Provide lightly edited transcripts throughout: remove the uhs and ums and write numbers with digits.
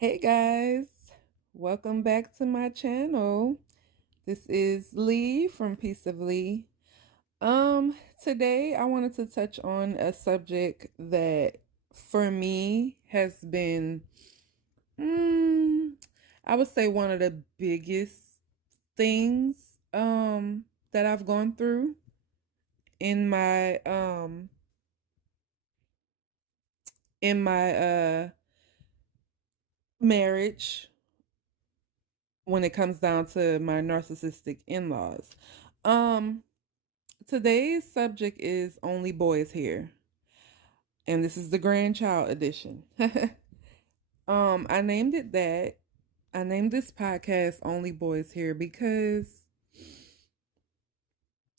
Hey guys, welcome back to my channel. This is Lee from Peace of Lee. Today I wanted to touch on a subject that for me has been, I would say one of the biggest things that I've gone through in my marriage when it comes down to my narcissistic in-laws. Um, Today's subject is Only Boys Here, and this is the grandchild edition. I named it that. I named this podcast Only Boys Here because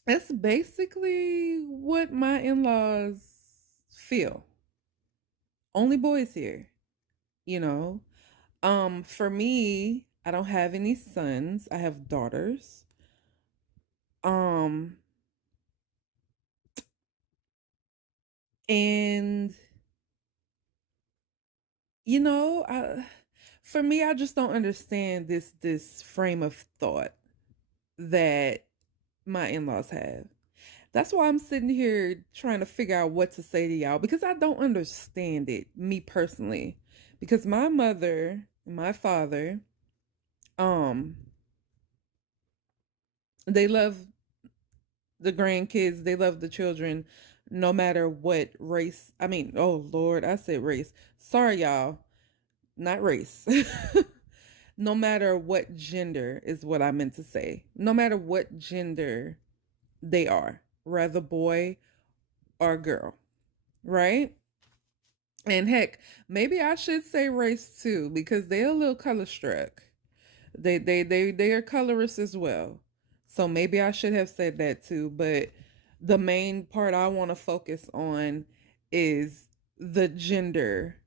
that's basically what my in-laws feel. Only boys here, you know. For me, I don't have any sons. I have daughters. Um, and for me, I just don't understand this frame of thought that my in-laws have. That's why I'm sitting here trying to figure out what to say to y'all because I don't understand it, me personally. Because my mother and my father, um, they love the grandkids, they love the children, no matter what race. I mean, oh Lord, I said race. Sorry, y'all, not race. No matter what gender is what I meant to say. No matter what gender they are, whether boy or girl, right? And heck, maybe I should say race too, because they're a little color struck. They are colorist as well. So maybe I should have said that too. But the main part I want to focus on is the gender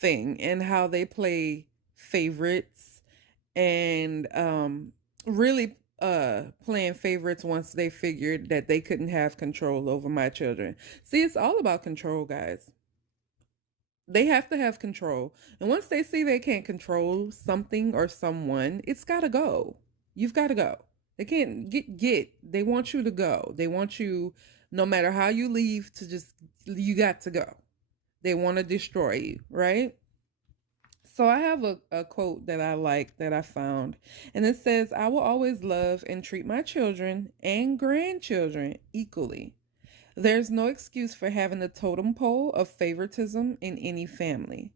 thing and how they play favorites and really playing favorites once they figured that they couldn't have control over my children. See, it's all about control, guys. They have to have control. And once they see they can't control something or someone, it's got to go. You've got to go. They can't they want you to go. They want you, no matter how you leave, to just, you got to go. They want to destroy you, right? So I have a quote that I like that I found, and it says, I will always love and treat my children and grandchildren equally. There's no excuse for having the totem pole of favoritism in any family.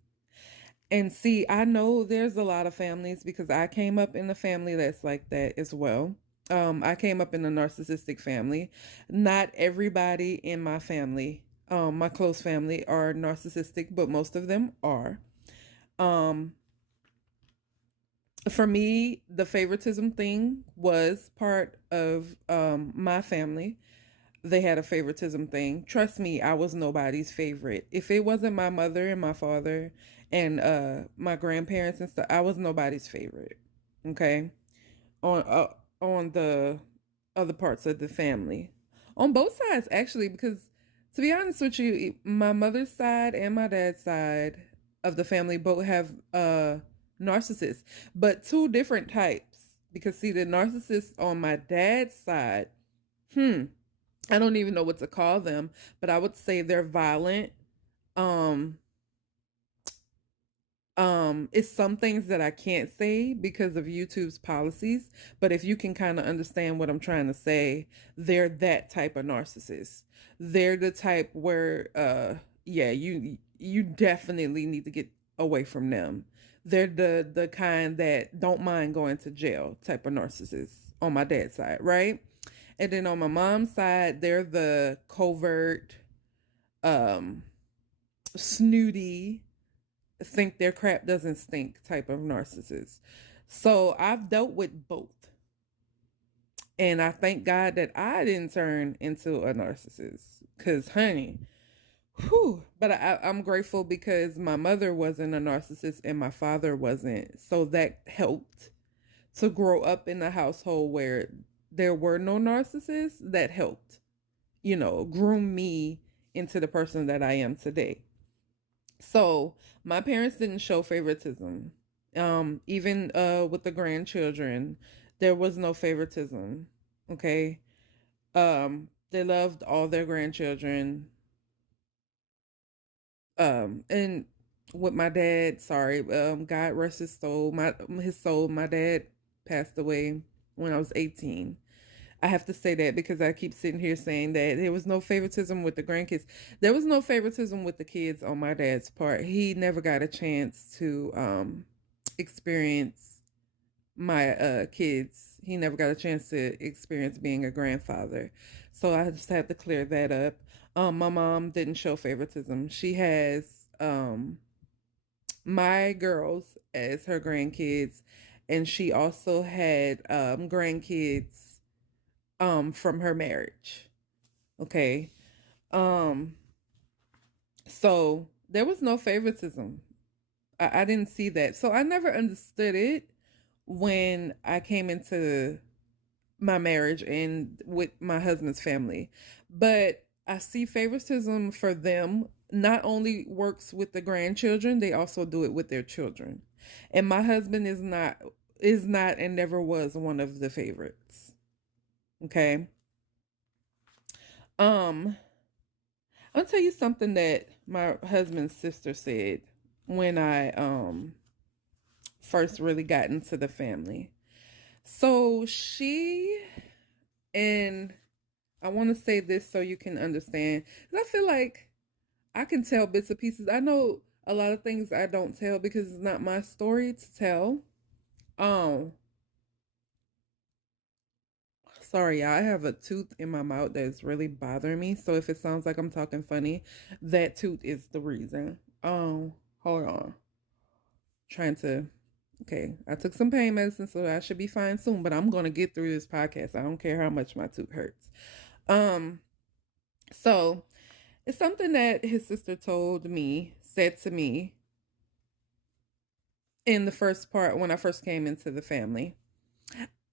And see, I know there's a lot of families because I came up in a family that's like that as well. I came up in a narcissistic family. Not everybody in my family, my close family, are narcissistic, but most of them are. Um, for me, the favoritism thing was part of my family. They had a favoritism thing. Trust me, I was nobody's favorite. If it wasn't my mother and my father and my grandparents and stuff, I was nobody's favorite. Okay? On the other parts of the family. On both sides actually, because to be honest with you, my mother's side and my dad's side of the family both have narcissists, but two different types. Because see, the narcissists on my dad's side, I don't even know what to call them, but I would say they're violent. Um, it's some things that I can't say because of YouTube's policies, but if you can kind of understand what I'm trying to say, they're that type of narcissist. They're the type where, yeah, you definitely need to get away from them. They're the kind that don't mind going to jail type of narcissist on my dad's side, right? And then on my mom's side, they're the covert, um, snooty, think their crap doesn't stink type of narcissist. So I've dealt with both. And I thank God that I didn't turn into a narcissist. Because, honey, whew. But I'm grateful because my mother wasn't a narcissist and my father wasn't. So that helped to grow up in a household where there were no narcissists. That helped, groom me into the person that I am today. So my parents didn't show favoritism. Even with the grandchildren, there was no favoritism. Okay. They loved all their grandchildren. And with my dad, sorry, God rest his soul, my dad passed away when I was 18. I have to say that because I keep sitting here saying that there was no favoritism with the grandkids. There was no favoritism with the kids on my dad's part. He never got a chance to experience my kids. He never got a chance to experience being a grandfather. So I just had to clear that up. My mom didn't show favoritism. She has my girls as her grandkids, and she also had grandkids from her marriage. Okay. Um so there was no favoritism. I didn't see that. So I never understood it when I came into my marriage and with my husband's family. But I see favoritism for them not only works with the grandchildren, they also do it with their children. And my husband is not and never was one of the favorites. Okay. Um I'll tell you something that my husband's sister said when I first really got into the family. So she and I want to say this so you can understand. 'Cause I feel like I can tell bits and pieces. I know a lot of things I don't tell because it's not my story to tell. Um, Sorry, I have a tooth in my mouth that's really bothering me. So if it sounds like I'm talking funny, that tooth is the reason. Hold on. Trying to Okay, I took some pain medicine, so I should be fine soon, but I'm gonna get through this podcast. I don't care how much my tooth hurts. Um, so it's something that his sister said to me in the first part when I first came into the family.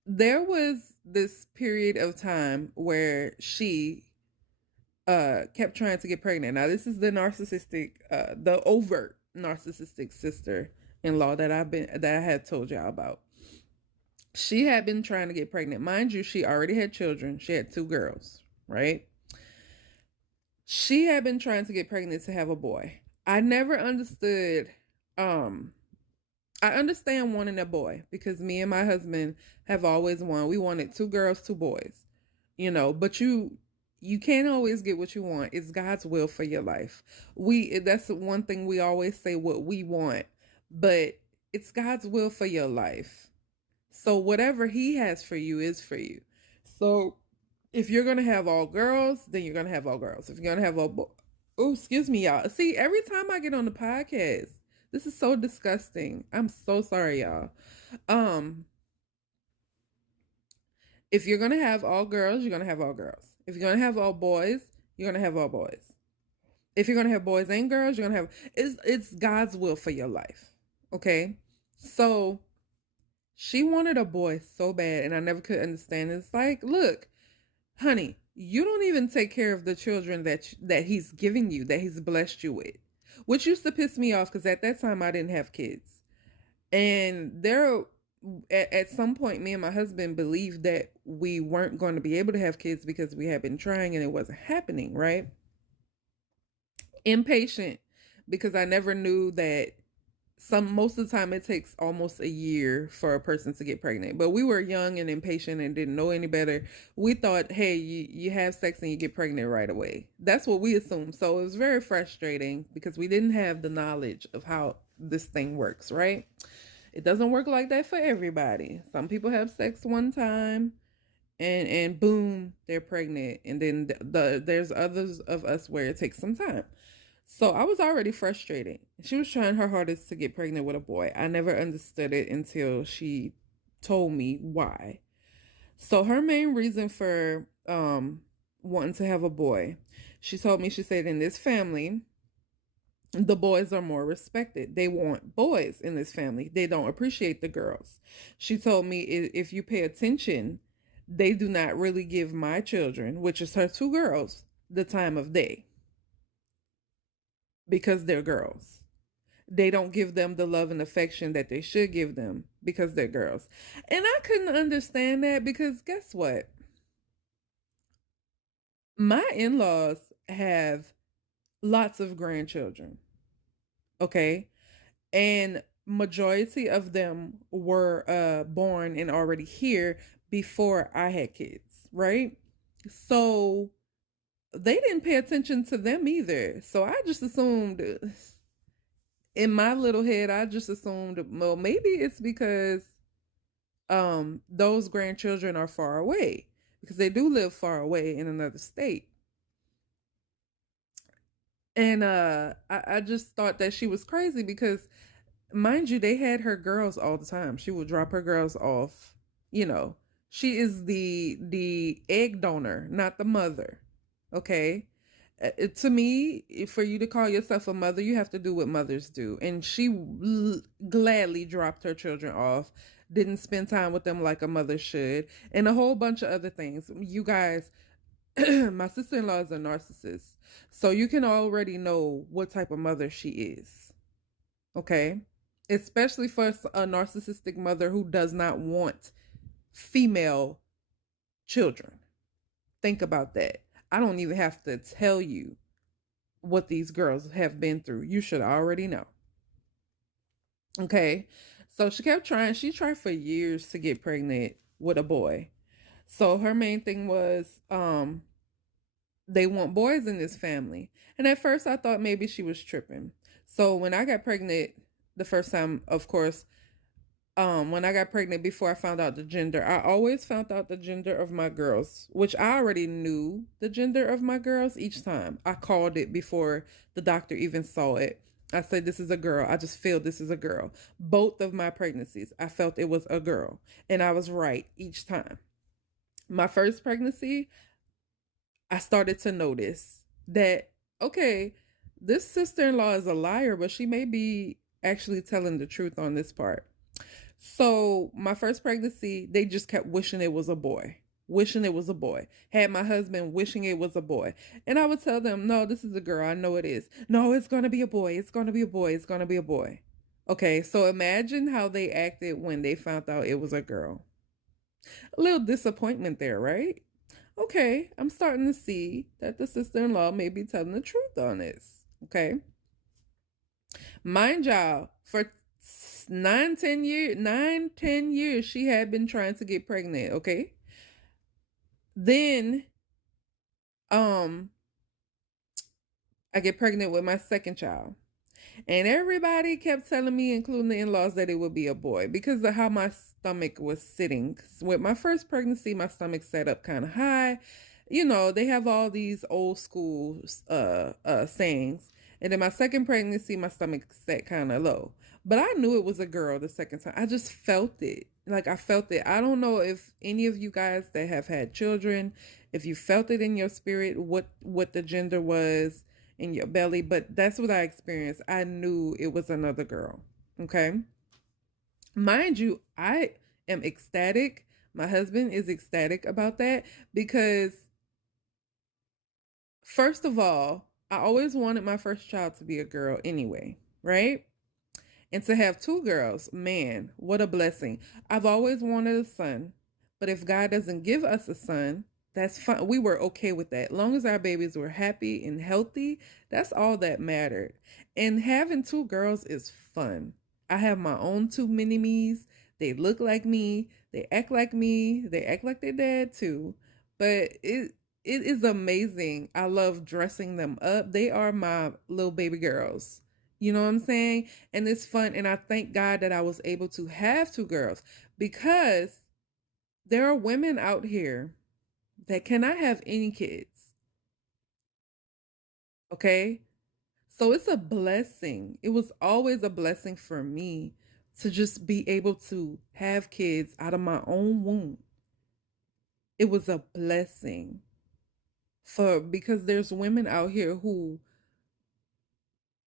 There was this period of time where she kept trying to get pregnant. Now this is the overt narcissistic sister in law that I had told y'all about. She had been trying to get pregnant. Mind you, she already had children. She had two girls, right? She had been trying to get pregnant to have a boy. I never understood. Um, I understand wanting a boy because me and my husband have always wanted. We wanted two girls, two boys, but you can't always get what you want. It's God's will for your life. That's one thing we always say what we want, but it's God's will for your life. So whatever he has for you is for you. So if you're gonna have all girls, then you're gonna have all girls. If you're gonna have all boys, oh, excuse me, y'all. See, every time I get on the podcast, this is so disgusting. I'm so sorry, y'all. Um, if you're gonna have all girls, you're gonna have all girls. If you're gonna have all boys, you're gonna have all boys. If you're gonna have boys and girls, you're gonna have it's God's will for your life. Okay? So she wanted a boy so bad, and I never could understand. It's like, look, honey, you don't even take care of the children that he's giving you, that he's blessed you with, which used to piss me off because at that time I didn't have kids, and at some point me and my husband believed that we weren't going to be able to have kids because we had been trying and it wasn't happening, right? Impatient because I never knew that most of the time it takes almost a year for a person to get pregnant, but we were young and impatient and didn't know any better. We thought, hey, you have sex and you get pregnant right away. That's what we assumed. So it was very frustrating because we didn't have the knowledge of how this thing works, right? It doesn't work like that for everybody. Some people have sex one time and boom, they're pregnant, and then there's others of us where it takes some time. So I was already frustrated. She was trying her hardest to get pregnant with a boy. I never understood it until she told me why. So her main reason for wanting to have a boy, she told me, she said, in this family, the boys are more respected. They want boys in this family. They don't appreciate the girls. She told me, if you pay attention, they do not really give my children, which is her two girls, the time of day because they're girls. They don't give them the love and affection that they should give them because they're girls. And I couldn't understand that because guess what? My in laws have lots of grandchildren. Okay. And majority of them were born and already here before I had kids, right? So they didn't pay attention to them either. So I just assumed in my little head, I just assumed, well, maybe it's because those grandchildren are far away because they do live far away in another state. And I just thought that she was crazy because mind you, they had her girls all the time. She would drop her girls off. You know, she is the egg donor, not the mother. Okay. To me, for you to call yourself a mother, you have to do what mothers do. And she gladly dropped her children off, didn't spend time with them like a mother should, and a whole bunch of other things. You guys, my sister-in-law is a narcissist. So you can already know what type of mother she is. Okay? Especially for a narcissistic mother who does not want female children. Think about that. I don't even have to tell you what these girls have been through. You should already know. Okay? So she kept trying. She tried for years to get pregnant with a boy. So her main thing was they want boys in this family. And at first I thought maybe she was tripping. So when I got pregnant the first time, of course, when I got pregnant before I found out the gender, I always found out the gender of my girls, which I already knew the gender of my girls each time. I called it before the doctor even saw it. I said, this is a girl. I just feel this is a girl. Both of my pregnancies, I felt it was a girl. And I was right each time. My first pregnancy, I started to notice that, okay, this sister-in-law is a liar, but she may be actually telling the truth on this part. So my first pregnancy, they just kept wishing it was a boy, wishing it was a boy. Had my husband wishing it was a boy. And I would tell them, no, this is a girl. I know it is. No, it's going to be a boy. It's going to be a boy. It's going to be a boy. Okay, so imagine how they acted when they found out it was a girl. A little disappointment there, right? Okay, I'm starting to see that the sister-in-law may be telling the truth on this. Okay. Mind y'all, for 9, 10 years, she had been trying to get pregnant. Okay. Then, I get pregnant with my second child. And everybody kept telling me, including the in-laws, that it would be a boy because of how my stomach was sitting. With my first pregnancy, my stomach sat up kind of high. You know, they have all these old school sayings. And then my second pregnancy, my stomach sat kind of low. But I knew it was a girl the second time. I just felt it. Like I felt it. I don't know if any of you guys that have had children, if you felt it in your spirit, what the gender was in your belly, but that's what I experienced. I knew it was another girl. Okay. Mind you, I am ecstatic. My husband is ecstatic about that because, first of all, I always wanted my first child to be a girl anyway, right? And to have two girls, man, what a blessing. I've always wanted a son, but if God doesn't give us a son, that's fine. We were okay with that. As long as our babies were happy and healthy, that's all that mattered. And having two girls is fun. I have my own two mini-me's. They look like me. They act like me. They act like their dad too. But it is amazing. I love dressing them up. They are my little baby girls. You know what I'm saying? And it's fun. And I thank God that I was able to have two girls because there are women out here that cannot have any kids. Okay? So it's a blessing. It was always a blessing for me to just be able to have kids out of my own womb. It was a blessing because there's women out here who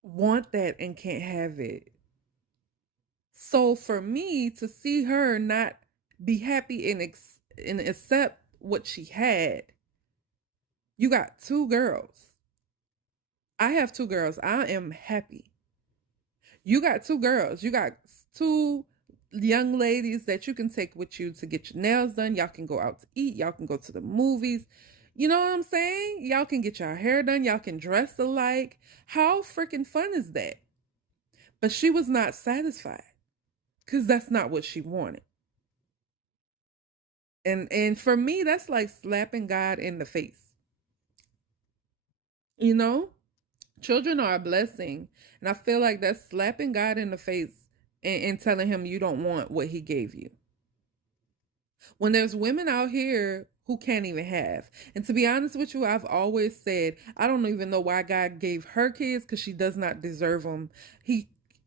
want that and can't have it. So for me to see her not be happy and accept what she had, you got two girls. I have two girls. I am happy. You got two girls. You got two young ladies that you can take with you to get your nails done. Y'all can go out to eat. Y'all can go to the movies. You know what I'm saying? Y'all can get your hair done. Y'all can dress alike. How freaking fun is that? But she was not satisfied because that's not what she wanted. And for me, that's like slapping God in the face. You know? Children are a blessing. And I feel like that's slapping God in the face and telling him you don't want what he gave you. When there's women out here who can't even have. And to be honest with you, I've always said, I don't even know why God gave her kids because she does not deserve them.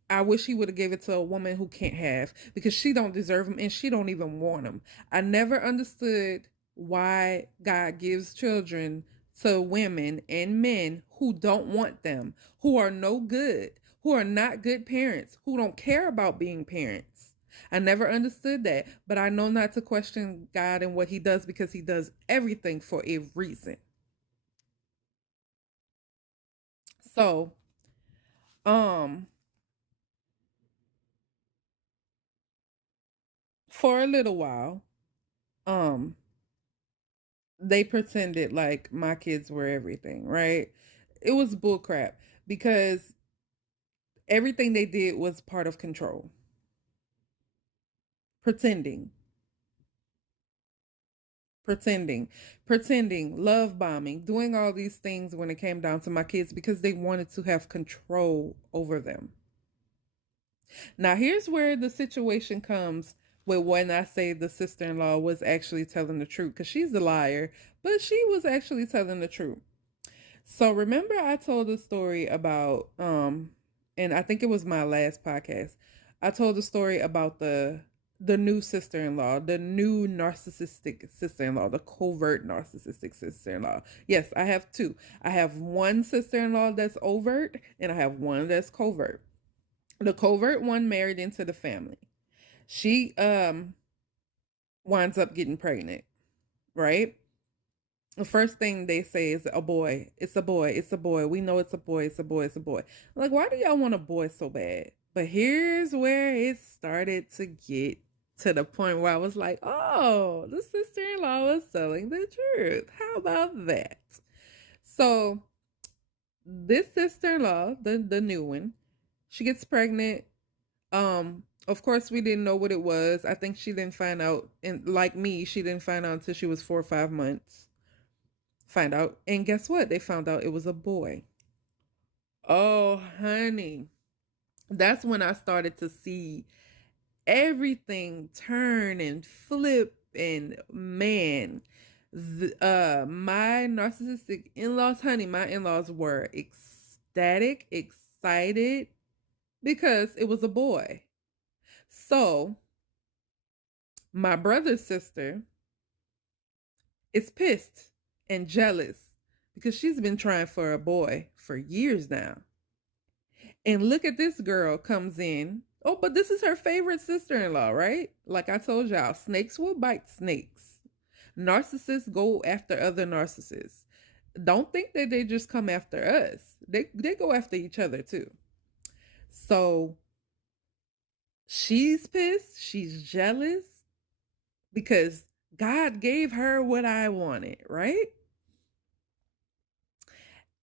I wish he would have gave it to a woman who can't have because she don't deserve them and she don't even want them. I never understood why God gives children to women and men who don't want them, who are no good, who are not good parents, who don't care about being parents. I never understood that, but I know not to question God and what he does because he does everything for a reason. So, um, for a little while, um, they pretended like my kids were everything, right? It was bullcrap because everything they did was part of control. Pretending, pretending, pretending, love bombing, doing all these things when it came down to my kids because they wanted to have control over them. Now, here's where the situation comes with when I say the sister in law was actually telling the truth because she's a liar, but she was actually telling the truth. So remember I told a story about and I think it was my last podcast. I told a story about the new sister-in-law, the new narcissistic sister-in-law, the covert narcissistic sister-in-law. Yes, I have two. I have one sister-in-law that's overt and I have one that's covert. The covert one married into the family. She winds up getting pregnant, right? The first thing they say is a boy. It's a boy. It's a boy. We know it's a boy. It's a boy. It's a boy. I'm like, why do y'all want a boy so bad? But here's where it started to get to the point where I was like, oh, the sister-in-law was telling the truth. How about that? So this sister-in-law, the new one, she gets pregnant. Of course we didn't know what it was. I think she didn't find out, and like me, she didn't find out until she was 4 or 5 months. Find out. And guess what? They found out it was a boy. Oh, honey. That's when I started to see everything turn and flip. And man, my narcissistic in laws, honey, my in laws were ecstatic, excited because it was a boy. So, my brother's sister is pissed and jealous because she's been trying for a boy for years now. And look at this girl comes in. Oh, but this is her favorite sister-in-law, right? Like I told y'all, snakes will bite snakes. Narcissists go after other narcissists. Don't think that they just come after us. They go after each other too. So she's pissed, she's jealous because God gave her what I wanted, right?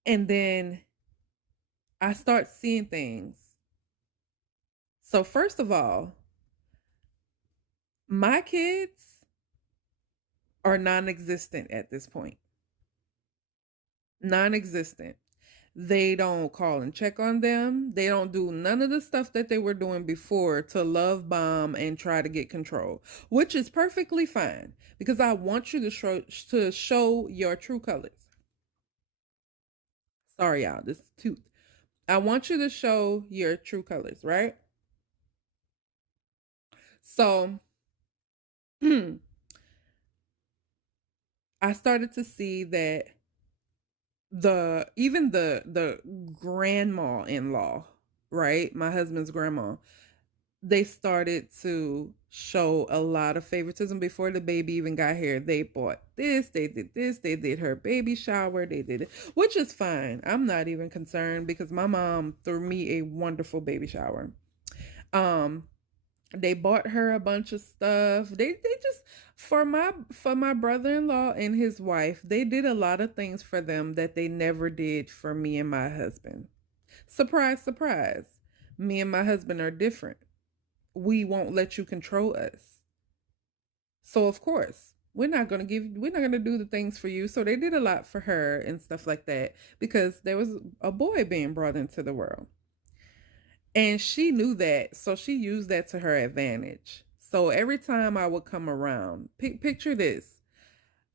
And then I start seeing things. So first of all, my kids are non-existent at this point. Non-existent. They don't call and check on them. They don't do none of the stuff that they were doing before to love bomb and try to get control, which is perfectly fine because I want you to show your true colors. Sorry, y'all, this tooth. I want you to show your true colors, right? So, I started to see that the grandma-in-law, right? My husband's grandma, they started to show a lot of favoritism before the baby even got here. They bought this, they did her baby shower, they did it, which is fine. I'm not even concerned because my mom threw me a wonderful baby shower. Um, they bought her a bunch of stuff. They just for my brother-in-law and his wife, they did a lot of things for them that they never did for me and my husband. Surprise, surprise. Me and my husband are different. We won't let you control us. So of course, we're not going to do the things for you. So they did a lot for her and stuff like that because there was a boy being brought into the world. And she knew that, so she used that to her advantage. So every time I would come around, picture this.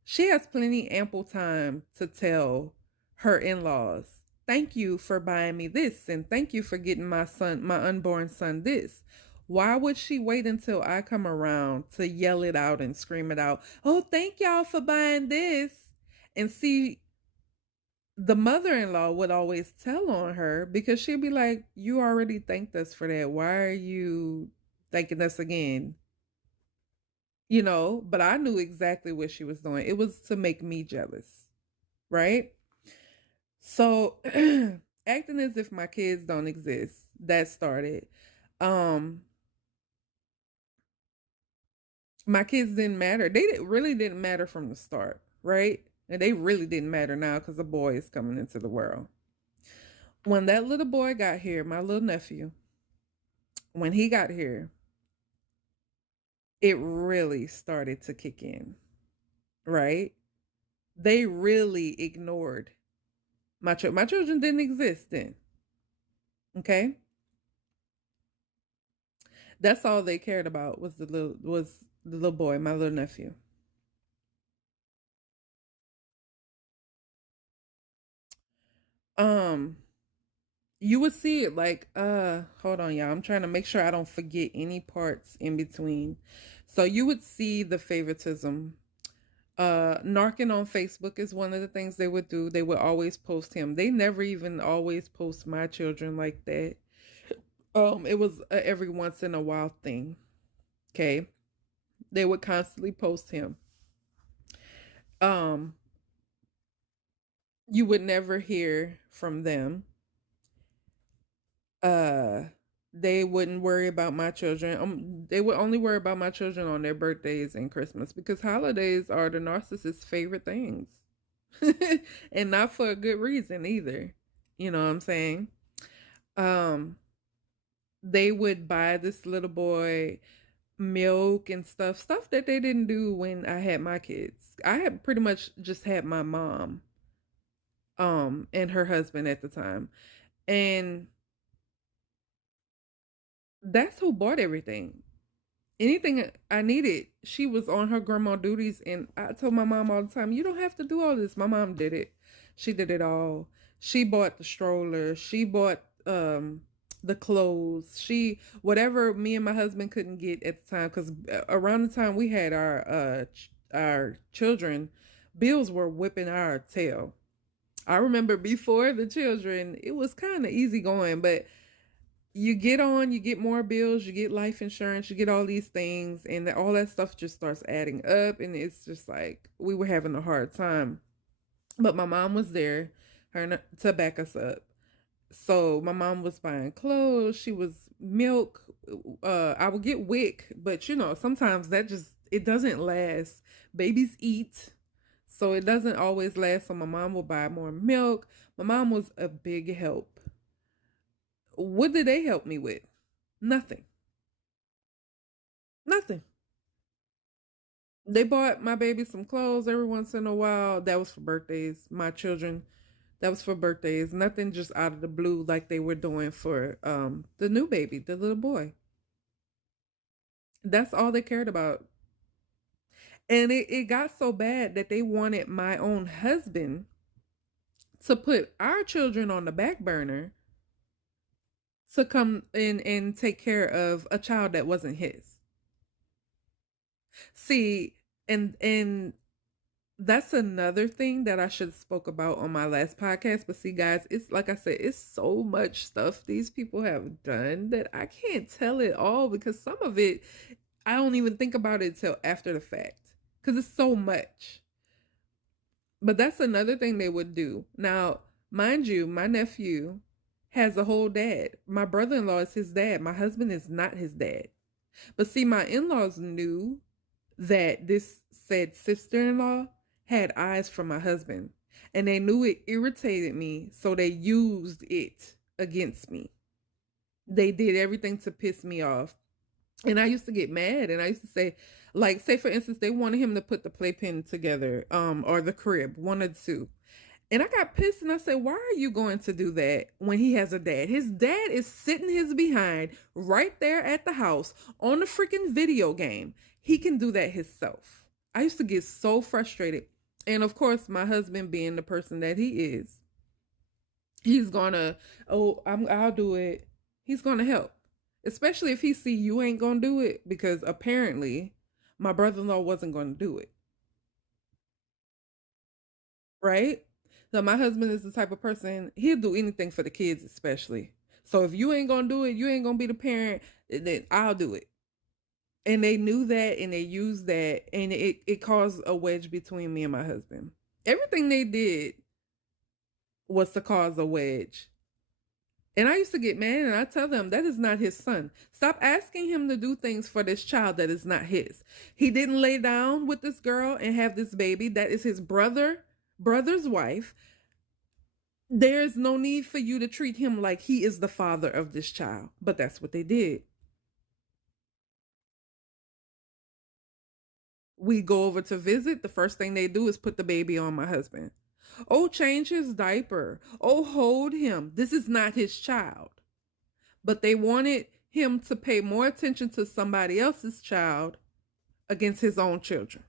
She has plenty ample time to tell her in-laws, "Thank you for buying me this and thank you for getting my unborn son this." Why would she wait until I come around to yell it out and scream it out? "Oh, thank y'all for buying this." And see, the mother-in-law would always tell on her because she'd be like, "You already thanked us for that. Why are you thanking us again?" But I knew exactly what she was doing. It was to make me jealous, right? So acting as if my kids don't exist, that started. Um my kids didn't matter. Really didn't matter from the start, right? And they really didn't matter now because a boy is coming into the world. When that little boy got here, my little nephew, when he got here, it really started to kick in, right? They really ignored my children didn't exist then. Okay? That's all they cared about was the little boy, my little nephew. Um you would see it like hold on y'all. I'm trying to make sure I don't forget any parts in between. So you would see the favoritism. Narking on Facebook is one of the things they would do. They would always post him. They never even always post my children like that. It was a every once in a while thing. Okay. They would constantly post him. Um, you would never hear from them. Uh, they wouldn't worry about my children. They would only worry about my children on their birthdays and Christmas because holidays are the narcissist's favorite things. And not for a good reason either. You know what I'm saying? Um, they would buy this little boy milk and stuff that they didn't do when I had my kids. I had pretty much just had my mom and her husband at the time. And that's who bought everything. Anything I needed, she was on her grandma duties. And I told my mom all the time, "You don't have to do all this." My mom did it. She did it all. She bought the stroller. She bought the clothes. She whatever me and my husband couldn't get at the time, because around the time we had our children, bills were whipping our tail. I remember before the children, it was kind of easy going, but you get on, you get more bills, you get life insurance, you get all these things, and all that stuff just starts adding up. And it's just like we were having a hard time. But my mom was there her to back us up. So my mom was buying clothes, she was milk. I would get WIC, but sometimes that just it doesn't last. Babies eat, so it doesn't always last. So my mom will buy more milk. My mom was a big help. What did they help me with? Nothing. Nothing. They bought my baby some clothes every once in a while. That was for birthdays. My children, that was for birthdays. Nothing just out of the blue like they were doing for the new baby, the little boy. That's all they cared about. And it got so bad that they wanted my own husband to put our children on the back burner to come in and take care of a child that wasn't his. See, and that's another thing that I should have spoke about on my last podcast. But see, guys, it's like I said, it's so much stuff these people have done that I can't tell it all because some of it I don't even think about it till after the fact because it's so much. But that's another thing they would do. Now, mind you, my nephew has a whole dad. My brother in law is his dad. My husband is not his dad. But see, my in laws knew that this said sister in law had eyes for my husband. And they knew it irritated me. So they used it against me. They did everything to piss me off. And I used to get mad and I used to say, like, say for instance, they wanted him to put the playpen together, or the crib, one or two. And I got pissed and I said, why are you going to do that when he has a dad? His dad is sitting his behind right there at the house on the freaking video game. He can do that himself. I used to get so frustrated. And of course, my husband being the person that he is, he's gonna, oh, I'll do it. He's gonna help. Especially if he see you ain't gonna do it, because apparently my brother-in-law wasn't gonna do it. Right? So my husband is the type of person, he'll do anything for the kids, especially. So if you ain't gonna do it, you ain't gonna be the parent, then I'll do it. And they knew that and they used that, and it caused a wedge between me and my husband. Everything they did was to cause a wedge. And I used to get mad and I tell them that is not his son. Stop asking him to do things for this child that is not his. He didn't lay down with this girl and have this baby. That is his brother's wife. There's no need for you to treat him like he is the father of this child. But that's what they did. We go over to visit. The first thing they do is put the baby on my husband. Oh, change his diaper. Oh, hold him. This is not his child. But they wanted him to pay more attention to somebody else's child against his own children.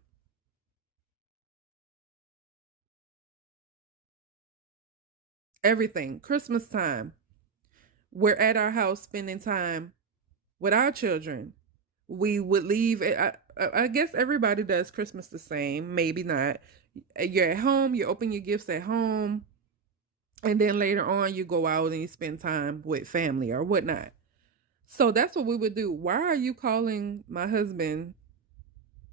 Everything. Christmas time, we're at our house spending time with our children. We would leave. I guess everybody does Christmas the same, maybe not. You're at home, you open your gifts at home, and then later on you go out and you spend time with family or whatnot. So that's what we would do. Why are you calling my husband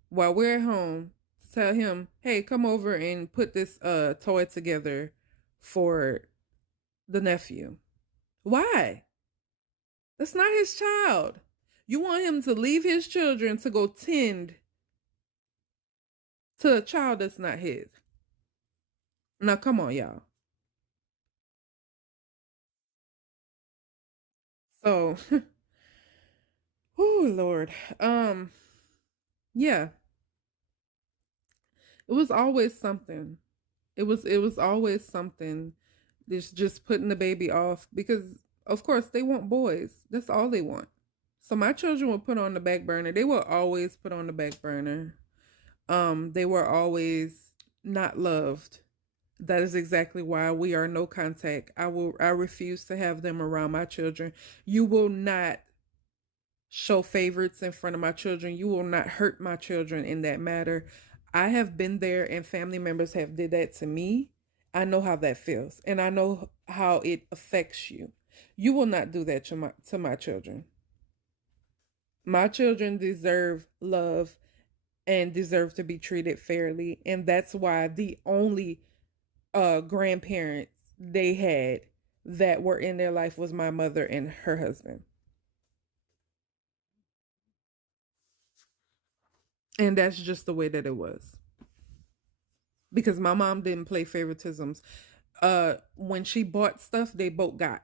while we're at home to tell him, hey, come over and put this toy together for the nephew? Why? That's not his child. You want him to leave his children to go tend to a child that's not his. Now, come on, y'all. So, oh Lord, yeah, it was always something. It was always something. This just putting the baby off because, of course, they want boys. That's all they want. So my children were put on the back burner. They were always put on the back burner. They were always not loved. That is exactly why we are no contact. I refuse to have them around my children. You will not show favorites in front of my children. You will not hurt my children in that matter. I have been there and family members have did that to me. I know how that feels and I know how it affects you. You will not do that to my children. My children deserve love and deserve to be treated fairly, and that's why the only grandparents they had that were in their life was my mother and her husband. And that's just the way that it was. Because my mom didn't play favoritisms. When she bought stuff, they both got.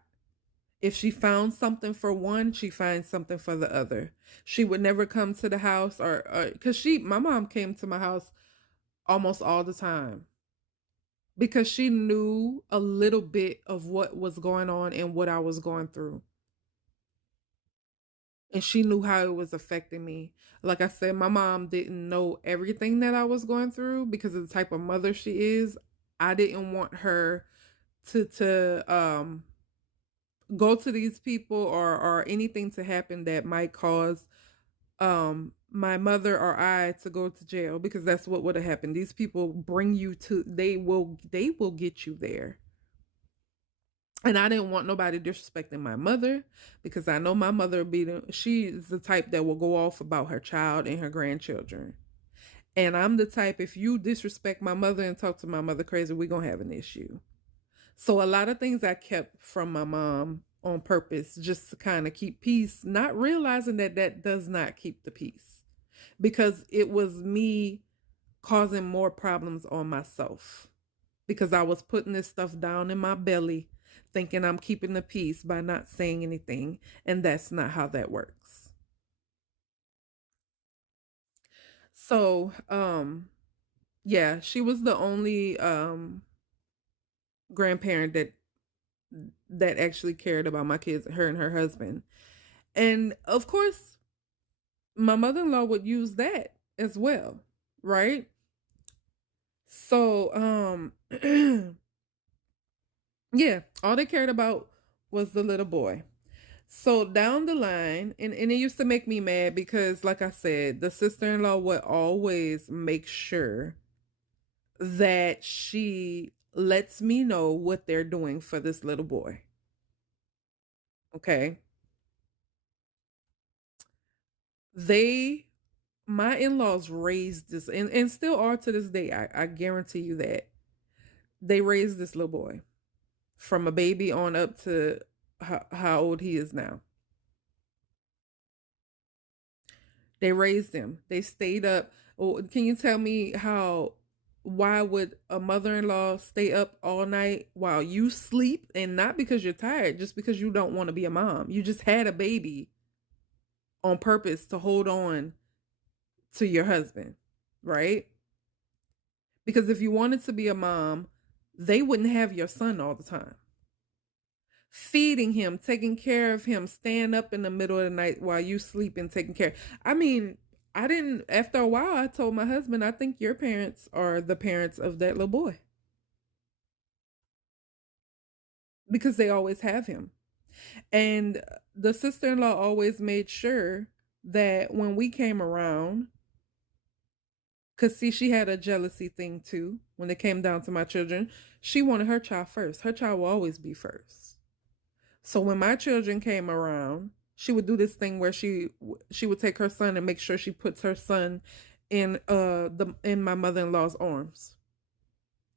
If she found something for one, she finds something for the other. She would never come to the house or because my mom came to my house almost all the time because she knew a little bit of what was going on and what I was going through. And she knew how it was affecting me. Like I said, my mom didn't know everything that I was going through because of the type of mother she is. I didn't want her to go to these people or anything to happen that might cause my mother or I to go to jail, because that's what would have happened. These people bring you to, they will get you there. And I didn't want nobody disrespecting my mother because I know my mother she's the type that will go off about her child and her grandchildren. And I'm the type, if you disrespect my mother and talk to my mother crazy, we're going to have an issue. So a lot of things I kept from my mom on purpose just to kind of keep peace, not realizing that that does not keep the peace because it was me causing more problems on myself because I was putting this stuff down in my belly thinking I'm keeping the peace by not saying anything, and that's not how that works. So, yeah, she was the only grandparent that actually cared about my kids, her and her husband. And of course, my mother-in-law would use that as well, right? So, yeah, all they cared about was the little boy. So down the line, and it used to make me mad because, like I said, the sister-in-law would always make sure that she lets me know what they're doing for this little boy. Okay. They, my in-laws raised this, and still are to this day. I guarantee you that they raised this little boy from a baby on up to how old he is now. They raised him. They stayed up. Oh, can you tell me why would a mother-in-law stay up all night while you sleep? And not because you're tired, just because you don't want to be a mom. You just had a baby on purpose to hold on to your husband, right? Because if you wanted to be a mom, they wouldn't have your son all the time. Feeding him, taking care of him, staying up in the middle of the night while you sleep and taking care. I mean, I didn't, after a while, I told my husband, I think your parents are the parents of that little boy. Because they always have him. And the sister-in-law always made sure that when we came around, because see, she had a jealousy thing too. When it came down to my children, she wanted her child first. Her child will always be first. So when my children came around, she would do this thing where she would take her son and make sure she puts her son in my mother-in-law's arms.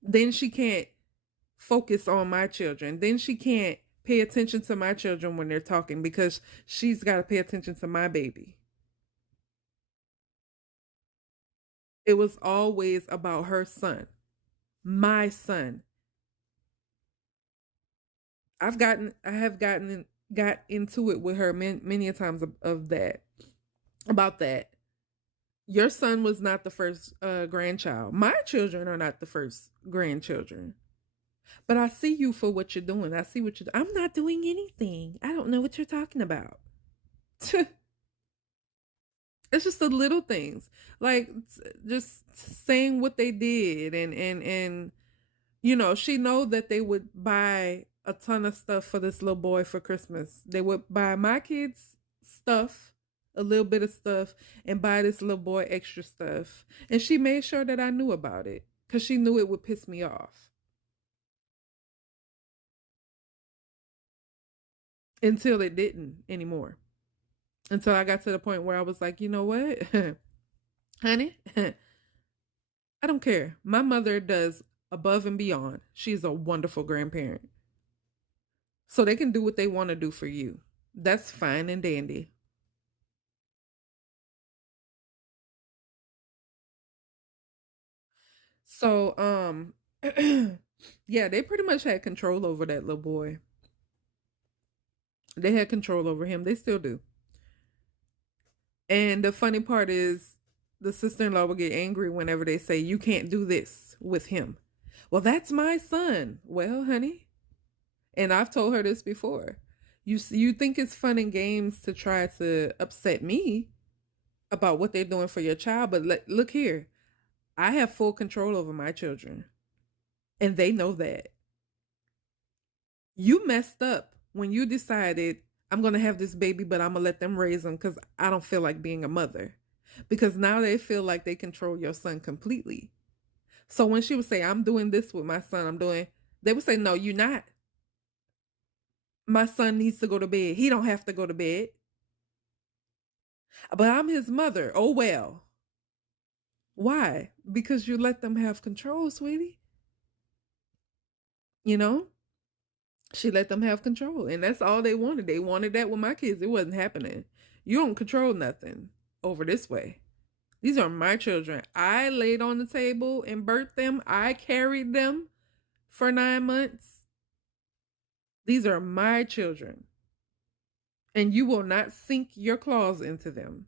Then she can't focus on my children. Then she can't pay attention to my children when they're talking because she's got to pay attention to my baby. It was always about her son, my son. I have got into it with her many times of that, about that. Your son was not the first grandchild. My children are not the first grandchildren. But I see you for what you're doing. I see what you're. I'm not doing anything. I don't know what you're talking about. It's just the little things, like just saying what they did, and she know that they would buy a ton of stuff for this little boy for Christmas. They would buy my kids stuff, a little bit of stuff, and buy this little boy extra stuff. And she made sure that I knew about it because she knew it would piss me off. Until it didn't anymore. Until I got to the point where I was like, you know what, honey, I don't care. My mother does above and beyond. She's a wonderful grandparent. So they can do what they want to do for you. That's fine and dandy. So, yeah, they pretty much had control over that little boy. They had control over him. They still do. And the funny part is the sister-in-law will get angry whenever they say, you can't do this with him. Well, that's my son. Well, honey, and I've told her this before. You think it's fun and games to try to upset me about what they're doing for your child, but look here. I have full control over my children, and they know that. You messed up when you decided I'm going to have this baby, but I'm going to let them raise them because I don't feel like being a mother. Because now they feel like they control your son completely. So when she would say, I'm doing this with my son, they would say, no, you're not. My son needs to go to bed. He don't have to go to bed. But I'm his mother. Oh well. Why? Because you let them have control, sweetie. You know? She let them have control. And that's all they wanted. They wanted that with my kids. It wasn't happening. You don't control nothing over this way. These are my children. I laid on the table and birthed them. I carried them for 9 months. These are my children. And you will not sink your claws into them.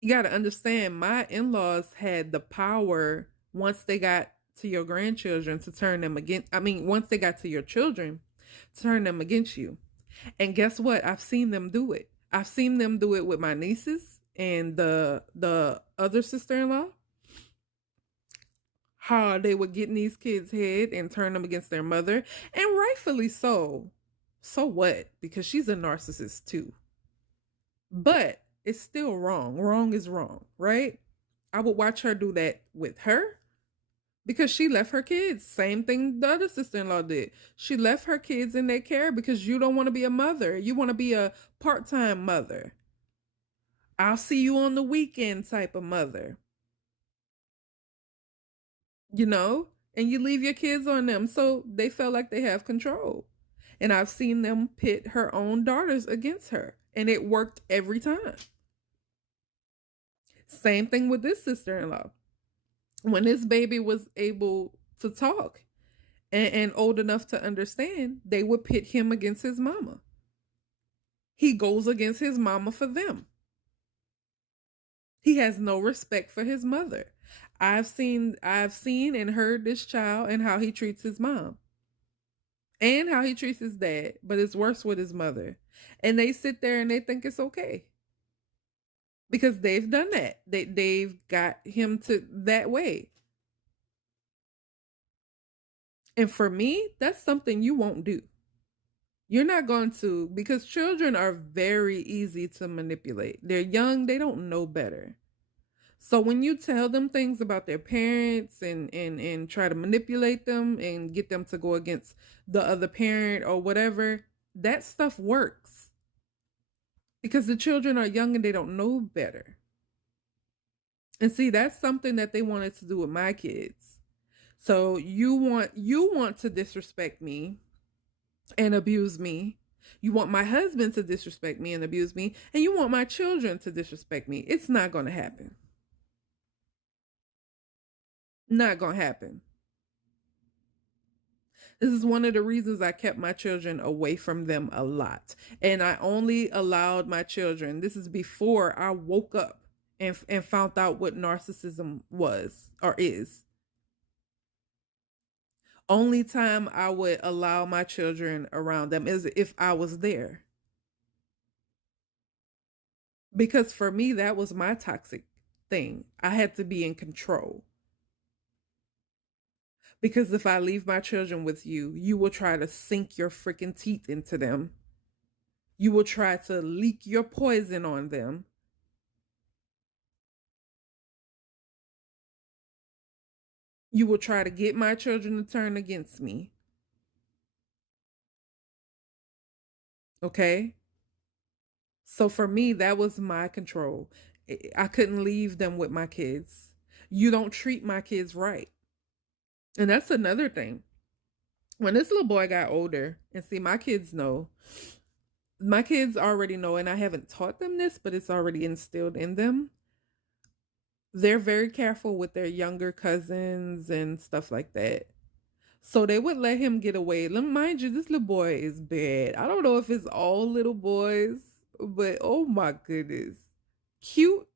You got to understand, my in-laws had the power once they got to your grandchildren to turn them against, once they got to your children, turn them against you. And guess what? I've seen them do it. I've seen them do it with my nieces and the other sister-in-law. How they would get in these kids' head and turn them against their mother, and rightfully so. So what? Because she's a narcissist too. But it's still wrong. Wrong is wrong, right? I would watch her do that with her because she left her kids. Same thing the other sister-in-law did. She left her kids in their care because you don't want to be a mother. You want to be a part-time mother. I'll see you on the weekend type of mother. You know? And you leave your kids on them. So they felt like they have control. And I've seen them pit her own daughters against her. And it worked every time. Same thing with this sister-in-law. When this baby was able to talk and old enough to understand, they would pit him against his mama. He goes against his mama for them. He has no respect for his mother. I've seen and heard this child and how he treats his mom and how he treats his dad, but it's worse with his mother. And they sit there and they think it's okay because they've done that. They've got him to that way. And for me, that's something you won't do. You're not going to, because children are very easy to manipulate. They're young, they don't know better. So when you tell them things about their parents and try to manipulate them and get them to go against the other parent or whatever, that stuff works. Because the children are young and they don't know better. And see, that's something that they wanted to do with my kids. So you want to disrespect me and abuse me. You want my husband to disrespect me and abuse me, and you want my children to disrespect me. It's not going to happen. Not going to happen. This is one of the reasons I kept my children away from them a lot. And I only allowed my children, this is before I woke up and found out what narcissism was or is. Only time I would allow my children around them is if I was there. Because for me, that was my toxic thing. I had to be in control. Because if I leave my children with you, you will try to sink your freaking teeth into them. You will try to leak your poison on them. You will try to get my children to turn against me. Okay? So for me, that was my control. I couldn't leave them with my kids. You don't treat my kids right. And that's another thing. When this little boy got older, and see, my kids already know, and I haven't taught them this, but it's already instilled in them. They're very careful with their younger cousins and stuff like that. So they would let him get away. Mind you, this little boy is bad. I don't know if it's all little boys, but oh my goodness. Cute,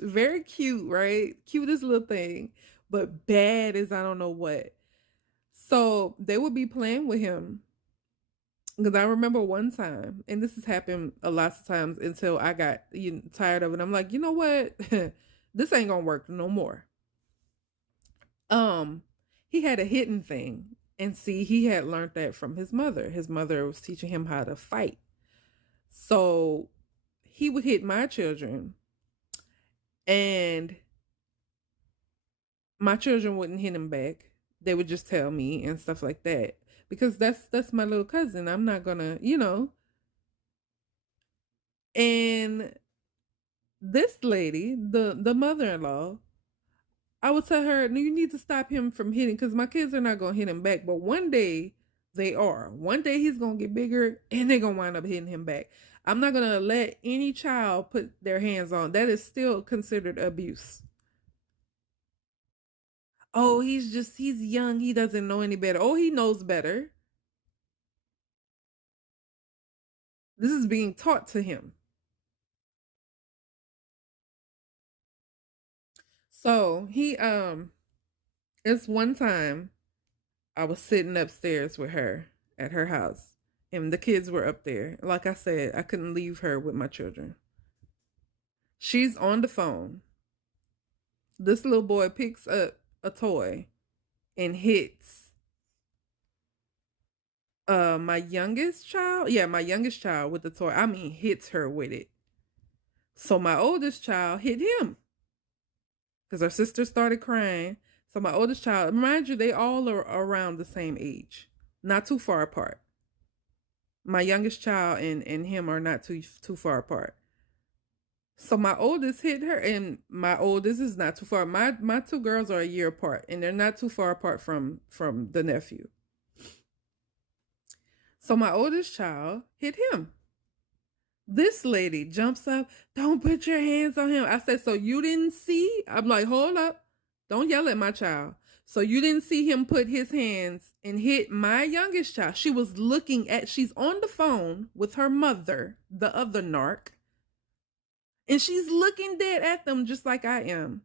very cute, right? Cutest little thing, but bad as I don't know what. So they would be playing with him. Because I remember one time, and this has happened a lot of times until I got tired of it. I'm like, you know what? This ain't gonna work no more. He had a hidden thing. And see, he had learned that from his mother. His mother was teaching him how to fight. So he would hit my children. And My children wouldn't hit him back. They would just tell me and stuff like that. Because that's my little cousin. I'm not gonna, And this lady, the mother-in-law, I would tell her, no, you need to stop him from hitting because my kids are not gonna hit him back. But one day they are. One day he's gonna get bigger and they're gonna wind up hitting him back. I'm not gonna let any child put their hands on. That is still considered abuse. Oh, he's young, he doesn't know any better. Oh, he knows better. This is being taught to him. So it's one time I was sitting upstairs with her at her house, and the kids were up there. Like I said, I couldn't leave her with my children. She's on the phone. This little boy picks up a toy and hits my youngest child. Yeah, my youngest child with the toy. I mean, hits her with it. So my oldest child hit him because our sister started crying. So my oldest child, mind you, they all are around the same age, not too far apart. My youngest child and him are not too far apart. So my oldest hit her, and my oldest is not too far. My two girls are a year apart, and they're not too far apart from the nephew. So my oldest child hit him. This lady jumps up, don't put your hands on him. I said, so you didn't see? I'm like, hold up. Don't yell at my child. So you didn't see him put his hands and hit my youngest child. She's on the phone with her mother, the other narc, and she's looking dead at them just like I am.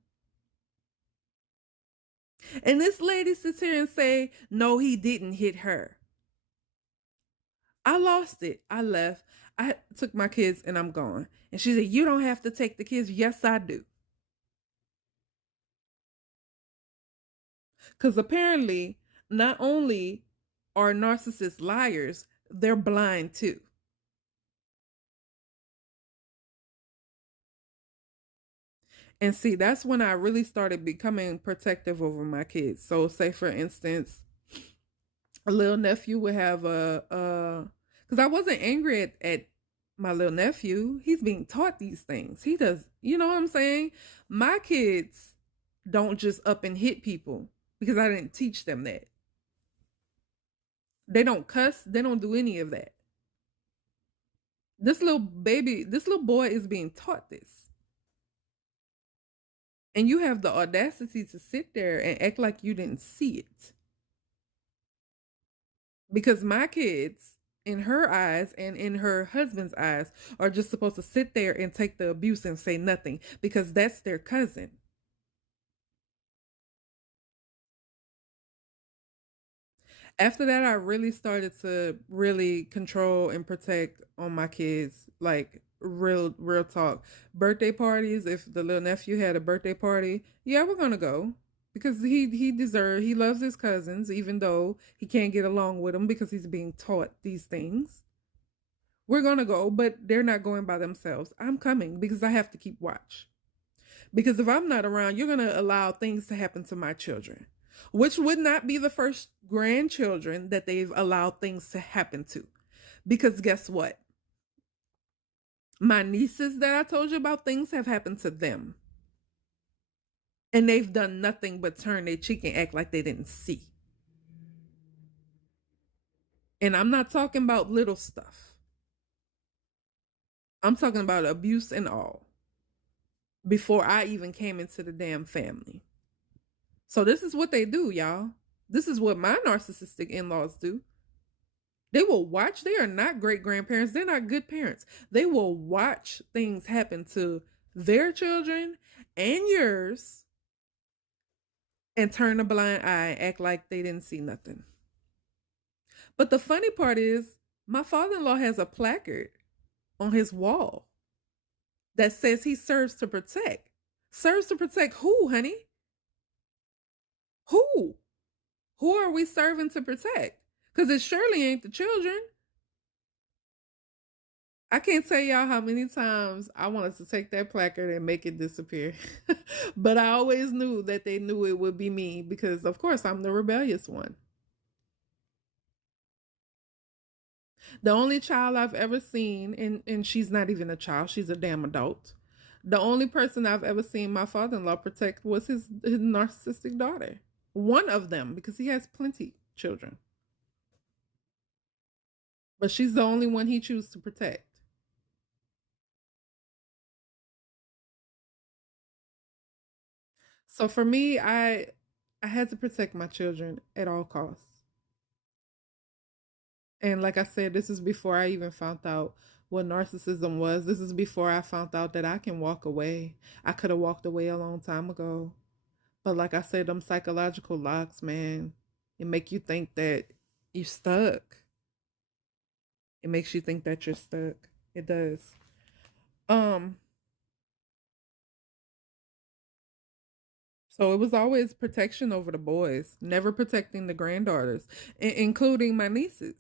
And this lady sits here and say, no, he didn't hit her. I lost it. I left. I took my kids and I'm gone. And she said, you don't have to take the kids. Yes, I do. Because apparently, not only are narcissists liars, they're blind too. And see, that's when I really started becoming protective over my kids. So, say for instance, a little nephew would have because I wasn't angry at my little nephew. He's being taught these things. He does, you know what I'm saying? My kids don't just up and hit people because I didn't teach them that. They don't cuss, they don't do any of that. This little boy is being taught this. And you have the audacity to sit there and act like you didn't see it. Because my kids, in her eyes and in her husband's eyes, are just supposed to sit there and take the abuse and say nothing because that's their cousin. After that, I really started to really control and protect on my kids, like real talk. Birthday parties, if the little nephew had a birthday party, yeah, we're gonna go because he loves his cousins, even though he can't get along with them because he's being taught these things. We're gonna go, but they're not going by themselves. I'm coming because I have to keep watch. Because if I'm not around, you're gonna allow things to happen to my children, which would not be the first grandchildren that they've allowed things to happen to. Because guess what? My nieces that I told you about, things have happened to them. And they've done nothing but turn their cheek and act like they didn't see. And I'm not talking about little stuff. I'm talking about abuse and all before I even came into the damn family. So this is what they do, y'all. This is what my narcissistic in-laws do. They will watch. They are not great grandparents. They're not good parents. They will watch things happen to their children and yours and turn a blind eye, act like they didn't see nothing. But the funny part is, my father-in-law has a placard on his wall that says he serves to protect. Serves to protect who, honey? Who? Who are we serving to protect? Because it surely ain't the children. I can't tell y'all how many times I wanted to take that placard and make it disappear. But I always knew that they knew it would be me because, of course, I'm the rebellious one. The only child I've ever seen, and she's not even a child, she's a damn adult. The only person I've ever seen my father in law protect was his narcissistic daughter. One of them, because he has plenty children. But she's the only one he chooses to protect. So for me, I had to protect my children at all costs. And like I said, this is before I even found out what narcissism was. This is before I found out that I can walk away. I could have walked away a long time ago. But like I said, them psychological locks, man, it make you think that you're stuck. It makes you think that you're stuck. It does. Um, so it was always protection over the boys, never protecting the granddaughters, including my nieces.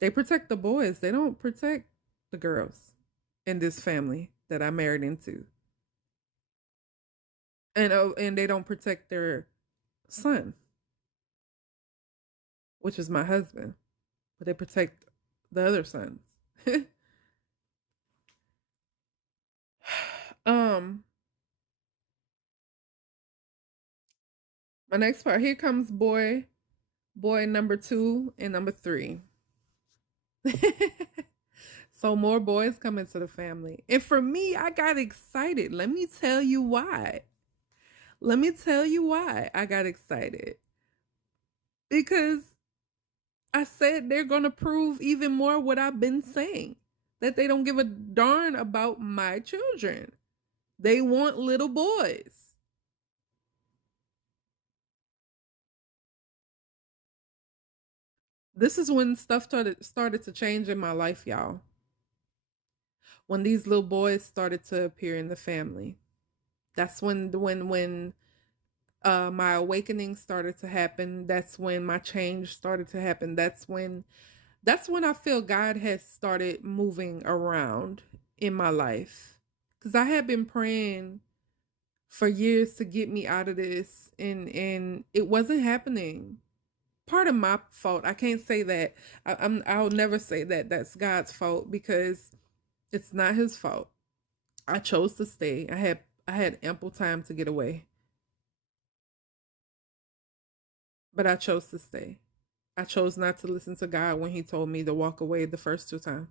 They protect the boys. They don't protect the girls in this family that I married into. And they don't protect their son, which is my husband, but they protect the other sons. um my next part, here comes boy number 2 and number 3. So more boys come into the family. And for me, I got excited. Let me tell you why. Let me tell you why I got excited. Because I said they're going to prove even more what I've been saying, that they don't give a darn about my children. They want little boys. This is when stuff started to change in my life, y'all. When these little boys started to appear in the family. That's when my awakening started to happen. That's when my change started to happen. That's when I feel God has started moving around in my life. Because I had been praying for years to get me out of this, and it wasn't happening. Part of my fault. I can't say that. I'll never say that that's God's fault, because it's not his fault. I chose to stay. I had ample time to get away, but I chose to stay. I chose not to listen to God when he told me to walk away the first 2 times.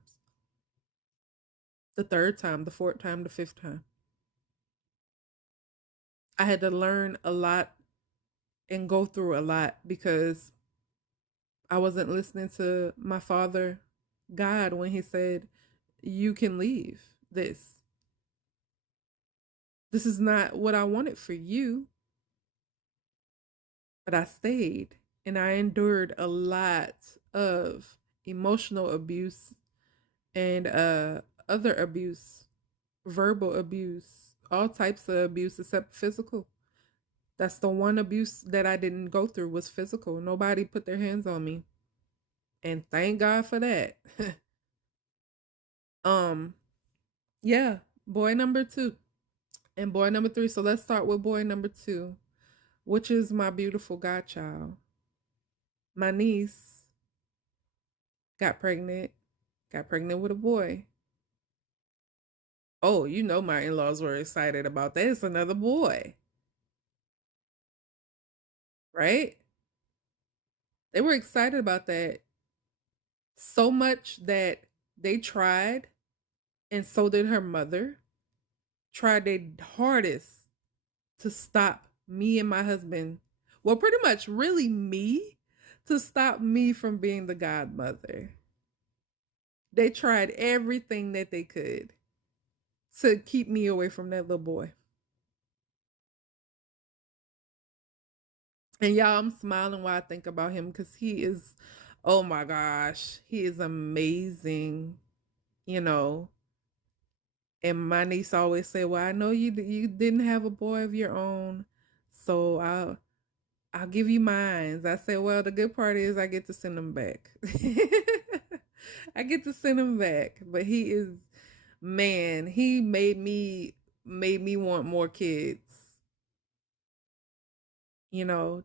The third time, the fourth time, the fifth time. I had to learn a lot and go through a lot because I wasn't listening to my father, God, when he said, you can leave this. This is not what I wanted for you. But I stayed, and I endured a lot of emotional abuse and other abuse, verbal abuse, all types of abuse except physical. That's the one abuse that I didn't go through, was physical. Nobody put their hands on me. And thank God for that. um yeah, boy number 2 and boy number 3. So let's start with boy number 2, which is my beautiful godchild. My niece got pregnant, with a boy. Oh, you know my in-laws were excited about that. It's another boy, right? They were excited about that so much that they tried, and so did her mother, tried their hardest to stop me and my husband. Well, pretty much really me, to stop me from being the godmother. They tried everything that they could to keep me away from that little boy. And y'all, I'm smiling while I think about him, because he is, oh my gosh, he is amazing, you know. And my niece always say, "Well, I know you didn't have a boy of your own, so I'll give you mine." I say, "Well, the good part is I get to send them back." I get to send him back, but he is, man, he made me want more kids.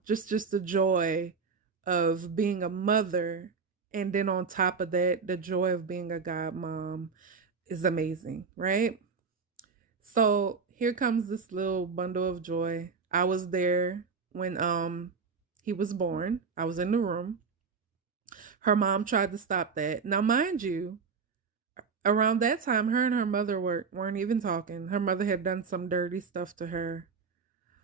Just the joy of being a mother, and then on top of that, the joy of being a godmom is amazing, right? So here comes this little bundle of joy. I was there when he was born. I was in the room. Her mom tried to stop that. Now, mind you, around that time, her and her mother weren't even talking. Her mother had done some dirty stuff to her.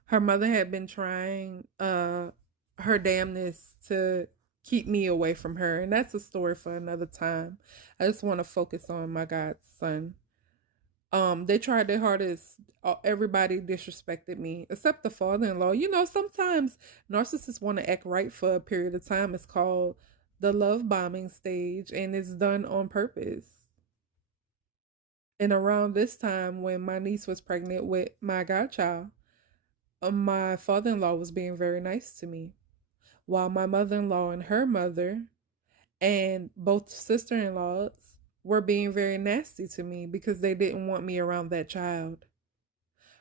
Her mother had been trying her damnness to keep me away from her, and that's a story for another time. I just want to focus on my godson. They tried their hardest. Everybody disrespected me except the father-in-law. Sometimes narcissists want to act right for a period of time. It's called the love bombing stage, and it's done on purpose. And around this time, when my niece was pregnant with my godchild, my father-in-law was being very nice to me, while my mother-in-law and her mother and both sister-in-laws were being very nasty to me because they didn't want me around that child.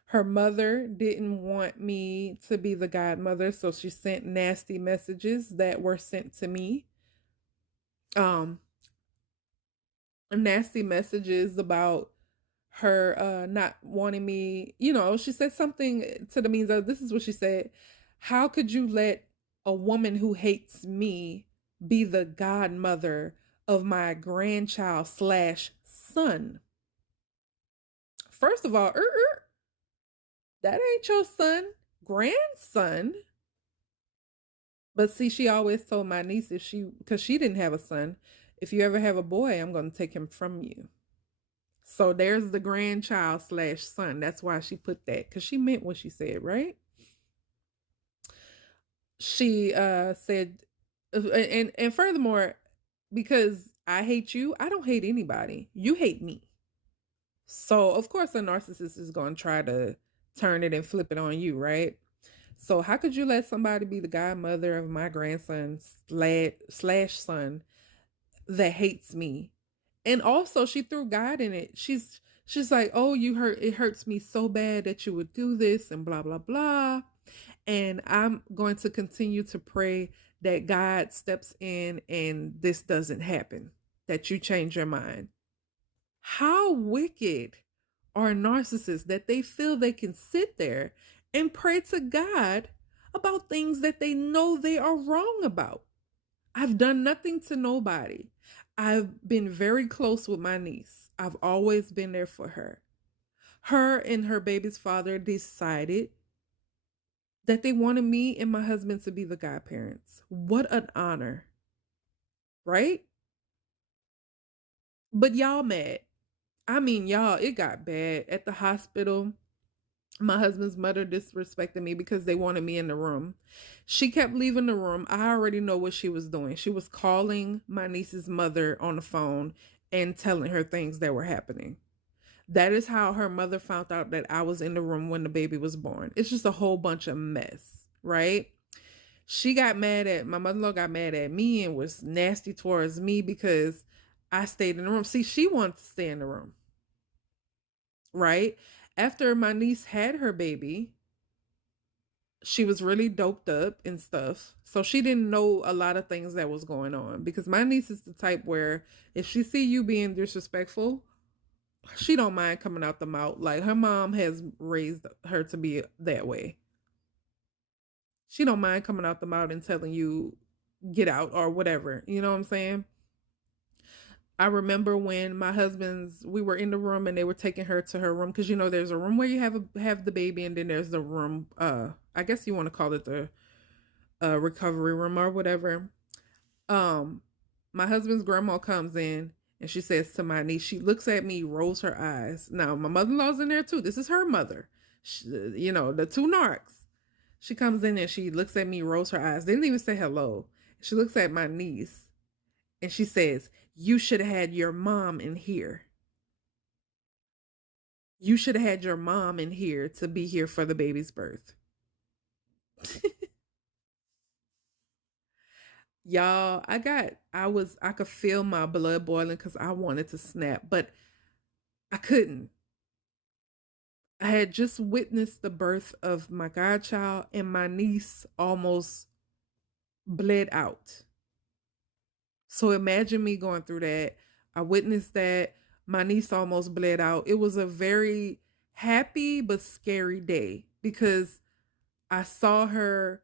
Her mother didn't want me to be the godmother, so she sent nasty messages that were sent to me. Nasty messages about her not wanting me. She said something to the means of, this is what she said: how could you let a woman who hates me be the godmother of my grandchild slash son? First of all, that ain't your son, grandson. But see, she always told my niece, because she didn't have a son, if you ever have a boy, I'm going to take him from you. So there's the grandchild slash son. That's why she put that, because she meant what she said, right? She said, and furthermore, because I hate you, I don't hate anybody. You hate me. So of course a narcissist is going to try to turn it and flip it on you, right? So how could you let somebody be the godmother of my grandson slash son that hates me? And also she threw God in it. She's like, oh, it hurts me so bad that you would do this and blah blah blah. And I'm going to continue to pray that God steps in and this doesn't happen, that you change your mind. How wicked are narcissists that they feel they can sit there and pray to God about things that they know they are wrong about? I've done nothing to nobody. I've been very close with my niece. I've always been there for her. Her and her baby's father decided that they wanted me and my husband to be the godparents. What an honor, right? But y'all mad. I mean, y'all, it got bad at the hospital. My husband's mother disrespected me because they wanted me in the room. She kept leaving the room. I already know what she was doing. She was calling my niece's mother on the phone and telling her things that were happening. That is how her mother found out that I was in the room when the baby was born. It's just a whole bunch of mess, right? My mother-in-law got mad at me and was nasty towards me because I stayed in the room. See, she wanted to stay in the room, right? After my niece had her baby, she was really doped up and stuff. So she didn't know a lot of things that was going on, because my niece is the type where if she see you being disrespectful, she don't mind coming out the mouth. Like, her mom has raised her to be that way. She don't mind coming out the mouth and telling you get out or whatever. You know what I'm saying? I remember when we were in the room and they were taking her to her room, because there's a room where you have the baby, and then there's the room, I guess you want to call it the recovery room or whatever. My husband's grandma comes in and she says to my niece, she looks at me, rolls her eyes. Now my mother-in-law's in there too. This is her mother. The two narcs. She comes in and she looks at me, rolls her eyes. They didn't even say hello. She looks at my niece and she says, you should have had your mom in here. You should have had your mom in here to be here for the baby's birth. Y'all, I could feel my blood boiling because I wanted to snap, but I couldn't. I had just witnessed the birth of my godchild, and my niece almost bled out. So imagine me going through that. I witnessed that. My niece almost bled out. It was a very happy but scary day because I saw her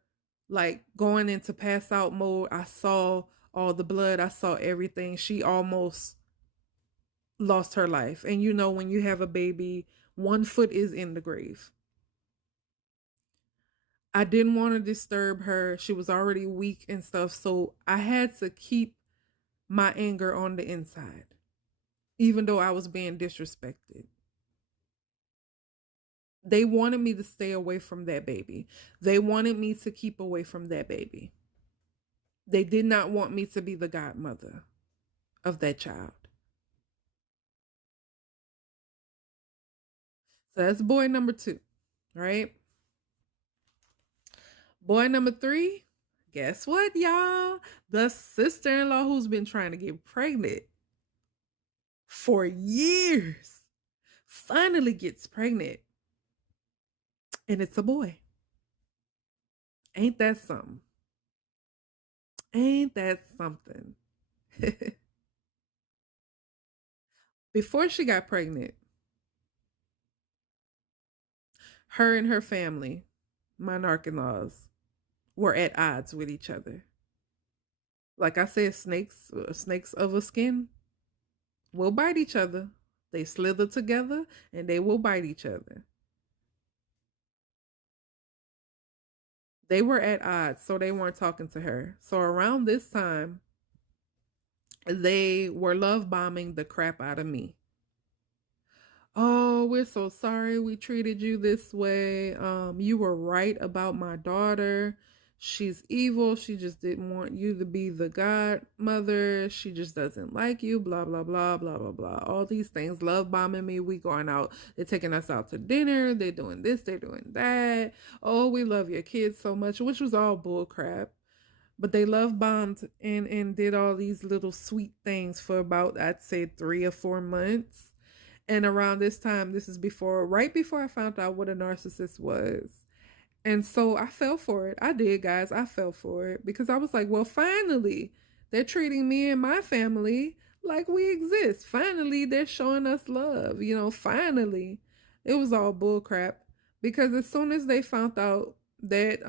like going into pass out mode. I saw all the blood. I saw everything. She almost lost her life. And you know, when you have a baby, one foot is in the grave. I didn't want to disturb her. She was already weak and stuff. So I had to keep my anger on the inside, even though I was being disrespected. They wanted me to stay away from that baby. They wanted me to keep away from that baby. They did not want me to be the godmother of that child. So that's boy number 2, right? Boy number 3, guess what, y'all? The sister-in-law who's been trying to get pregnant for years finally gets pregnant. And it's a boy. Ain't that something? Ain't that something? Before she got pregnant, her and her family, my narc-in-laws, were at odds with each other. Like I said, snakes of a skin will bite each other. They slither together and they will bite each other. They were at odds, so they weren't talking to her. So around this time, they were love bombing the crap out of me. Oh, we're so sorry we treated you this way. You were right about my daughter. She's evil. She just didn't want you to be the godmother. She just doesn't like you. Blah, blah, blah, blah, blah, blah. All these things. Love bombing me. We going out. They're taking us out to dinner. They're doing this. They're doing that. Oh, we love your kids so much, which was all bull crap. But they love bombed and did all these little sweet things for about, I'd say, 3 or 4 months. And around this time, this is right before I found out what a narcissist was. And so I fell for it. I did, guys. I fell for it because I was like, well, finally, they're treating me and my family like we exist. Finally, they're showing us love. You know, finally. It was all bullcrap because as soon as they found out that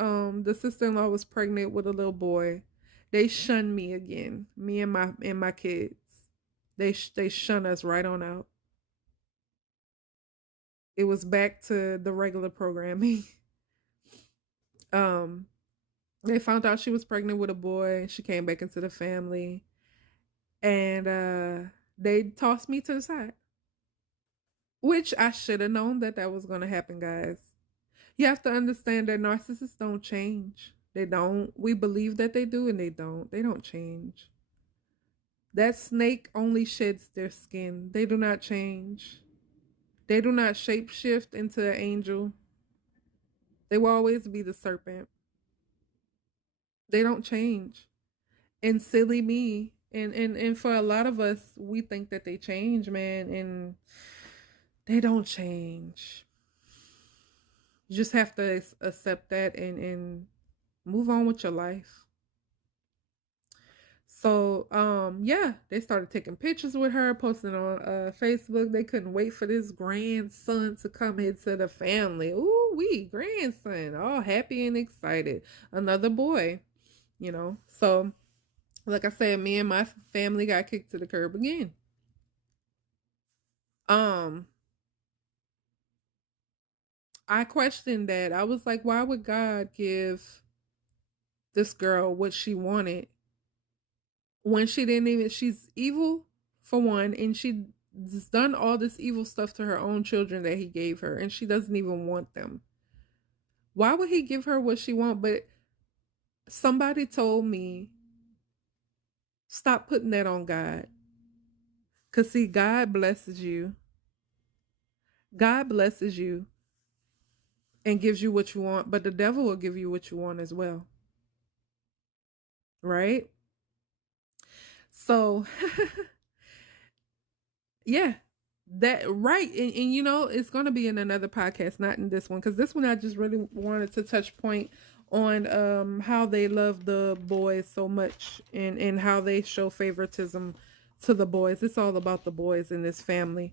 the sister-in-law was pregnant with a little boy, they shunned me again. Me and my kids. They shun us right on out. It was back to the regular programming. um they found out she was pregnant with a boy. She came back into the family and they tossed me to the side, which I should have known that was going to happen, guys. You have to understand that narcissists don't change. They don't. We believe that they do and they don't change. That snake only sheds their skin. They do not change. They do not shapeshift into an angel. They will always be the serpent. They don't change. And silly me. And for a lot of us, we think that they change, man, and they don't change. You just have to accept that and move on with your life. So, yeah, they started taking pictures with her, posting on Facebook. They couldn't wait for this grandson to come into the family. Ooh, wee, grandson, all happy and excited. Another boy, you know. So, like I said, me and my family got kicked to the curb again. Um, I questioned that. I was like, why would God give this girl what she wanted when she didn't even, she's evil for one, and she's done all this evil stuff to her own children that he gave her, and she doesn't even want them. Why would he give her what she wants? But somebody told me, stop putting that on God. Because see, God blesses you. God blesses you and gives you what you want, but the devil will give you what you want as well. Right? So yeah, that right. And it's going to be in another podcast, not in this one, because this one I just really wanted to touch point on how they love the boys so much, and how they show favoritism to the boys. It's all about the boys in this family.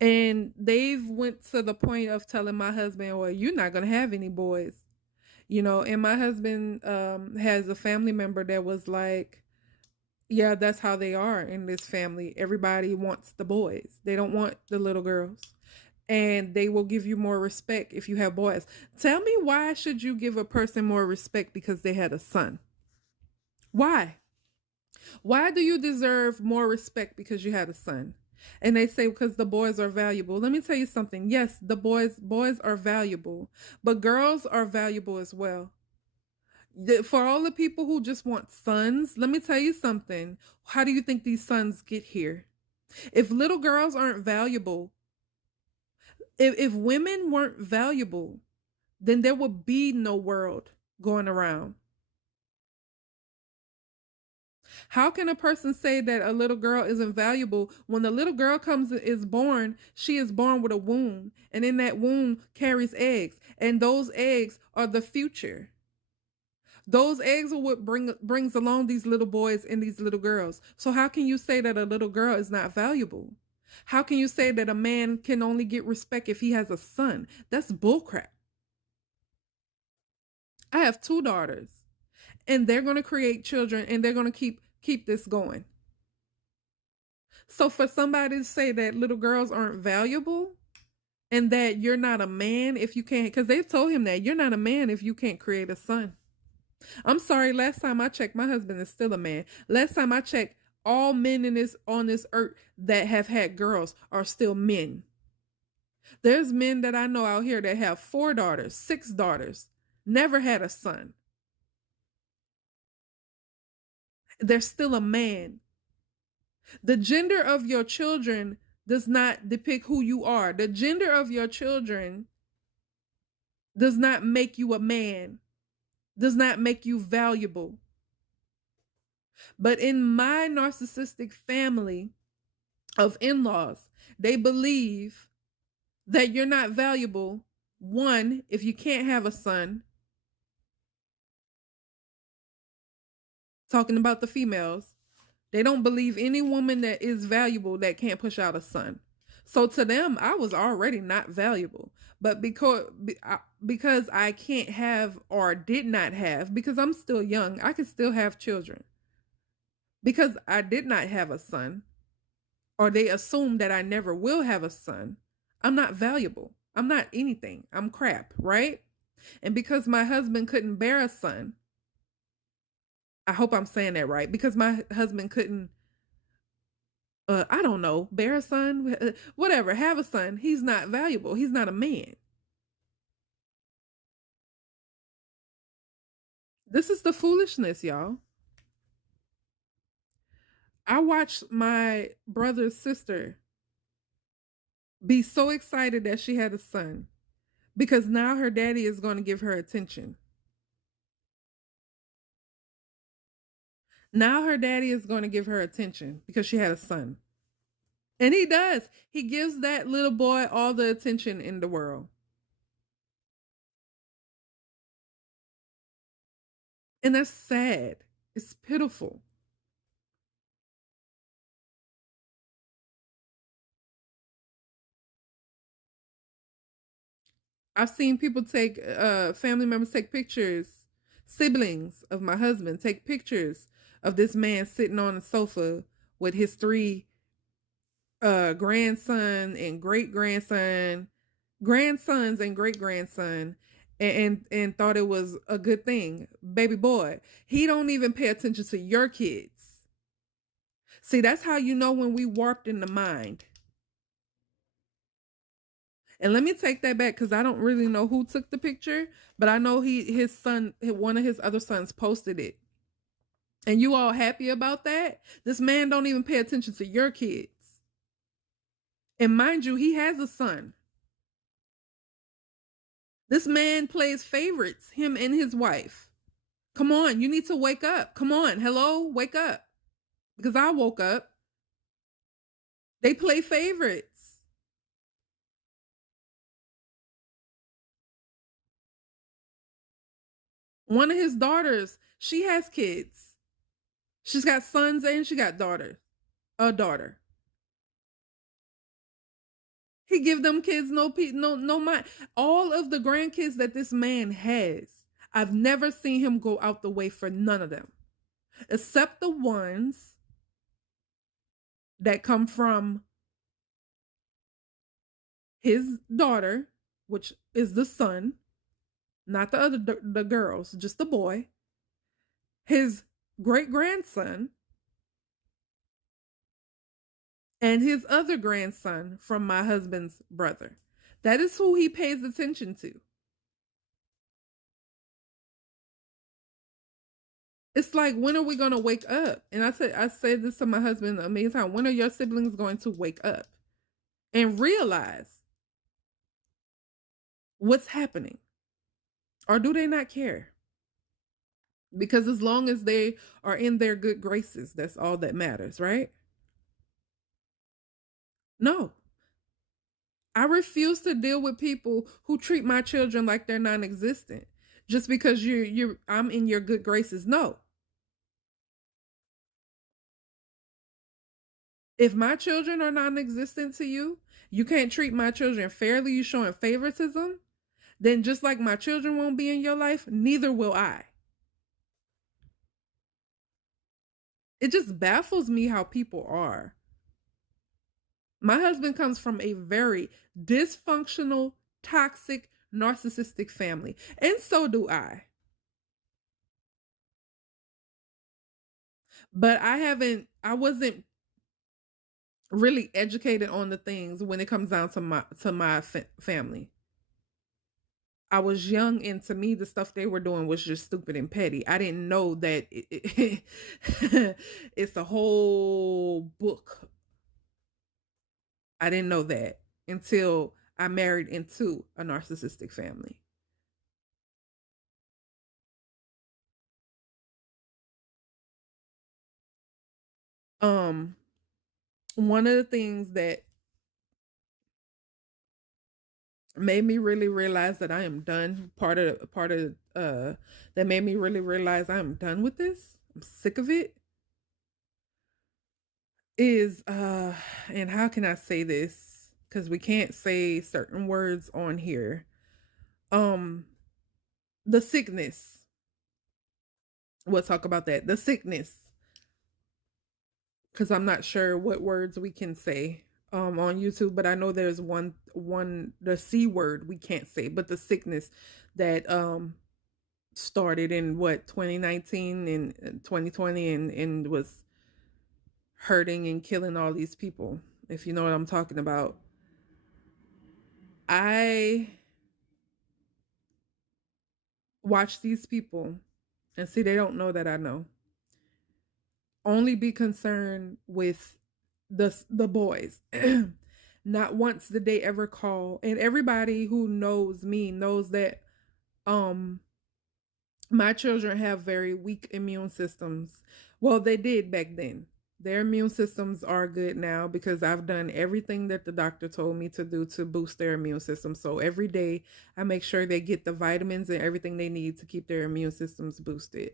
And they've went to the point of telling my husband, well, you're not going to have any boys. And my husband has a family member that was like, yeah, that's how they are in this family. Everybody wants the boys. They don't want the little girls. And they will give you more respect if you have boys. Tell me, why should you give a person more respect because they had a son? Why? Why do you deserve more respect because you had a son? And they say because the boys are valuable. Let me tell you something. Yes, the boys are valuable, but girls are valuable as well. For all the people who just want sons, let me tell you something. How do you think these sons get here? If little girls aren't valuable, if women weren't valuable, then there would be no world going around. How can a person say that a little girl isn't valuable when the little girl is born, she is born with a womb, and in that womb carries eggs, and those eggs are the future. Those eggs are what brings along these little boys and these little girls. So how can you say that a little girl is not valuable? How can you say that a man can only get respect if he has a son? That's bullcrap. I have 2 daughters, and they're going to create children, and they're going to keep this going. So for somebody to say that little girls aren't valuable and that you're not a man if you can't, because they told him that you're not a man if you can't create a son. I'm sorry, last time I checked, my husband is still a man. Last time I checked, all men on this earth that have had girls are still men. There's men that I know out here that have 4 daughters, 6 daughters, never had a son. They're still a man. The gender of your children does not depict who you are. The gender of your children does not make you a man, does not make you valuable. But in my narcissistic family of in-laws, they believe that you're not valuable, one, if you can't have a son. Talking about the females, they don't believe any woman that is valuable that can't push out a son. So to them, I was already not valuable. But because I can't have, or did not have, because I'm still young, I can still have children. Because I did not have a son, or they assume that I never will have a son, I'm not valuable. I'm not anything. I'm crap, right? And because my husband couldn't bear a son, I hope I'm saying that right, because my husband couldn't, I don't know, bear a son, whatever, have a son, he's not valuable. He's not a man. This is the foolishness, y'all. I watched my brother's sister be so excited that she had a son because now her daddy is going to give her attention. Now her daddy is going to give her attention because she had a son. And he does. He gives that little boy all the attention in the world. And that's sad. It's pitiful. I've seen people take, family members take pictures, siblings of my husband take pictures of this man sitting on a sofa with his 3 grandson and great grandson, grandsons and great grandson, and thought it was a good thing. Baby boy, he don't even pay attention to your kids. See, that's how you know when we warped in the mind. And let me take that back because I don't really know who took the picture, but I know his son, one of his other sons posted it. And you all happy about that? This man don't even pay attention to your kids. And mind you, he has a son. This man plays favorites, him and his wife. Come on, you need to wake up. Come on, hello, wake up. because I woke up. They play favorites. One of his daughters, she has kids. She's got sons and she got daughters. A daughter. He give them kids no mind. All of the grandkids that this man has, I've never seen him go out the way for none of them, except the ones that come from his daughter, which is the son, not the girls, just the boy. His great grandson and his other grandson from my husband's brother. That is who he pays attention to. It's like, when are we going to wake up? And I said this to my husband a million times. When are your siblings going to wake up and realize what's happening? Or do they not care? Because as long as they are in their good graces, that's all that matters, right? No. I refuse to deal with people who treat my children like they're non-existent just because I'm in your good graces. No. If my children are non-existent to you, you can't treat my children fairly, you showing favoritism, then just like my children won't be in your life, neither will I. It just baffles me how people are. My husband comes from a very dysfunctional, toxic, narcissistic family, and so do I. But I wasn't really educated on the things when it comes down to my family. I was young, and to me, the stuff they were doing was just stupid and petty. I didn't know that it's a whole book. I didn't know that until I married into a narcissistic family. Um, one of the things that made me really realize that I am done, part of that made me really realize I am done with this. I'm sick of it. Is and how can I say this? Because we can't say certain words on here. Um, the sickness. We'll talk about that. The sickness. Because I'm not sure what words we can say on YouTube, but I know there's one the C word we can't say, but the sickness that started in what 2019 and 2020 and was hurting and killing all these people, if you know what I'm talking about. I watch these people and see they don't know that I know. Only be concerned with the boys. Not once did they ever call. And everybody who knows me knows that um my children have very weak immune systems. Well, they did back then. Their immune systems are good now because I've done everything that the doctor told me to do to boost their immune system. So every day I make sure they get the vitamins and everything they need to keep their immune systems boosted.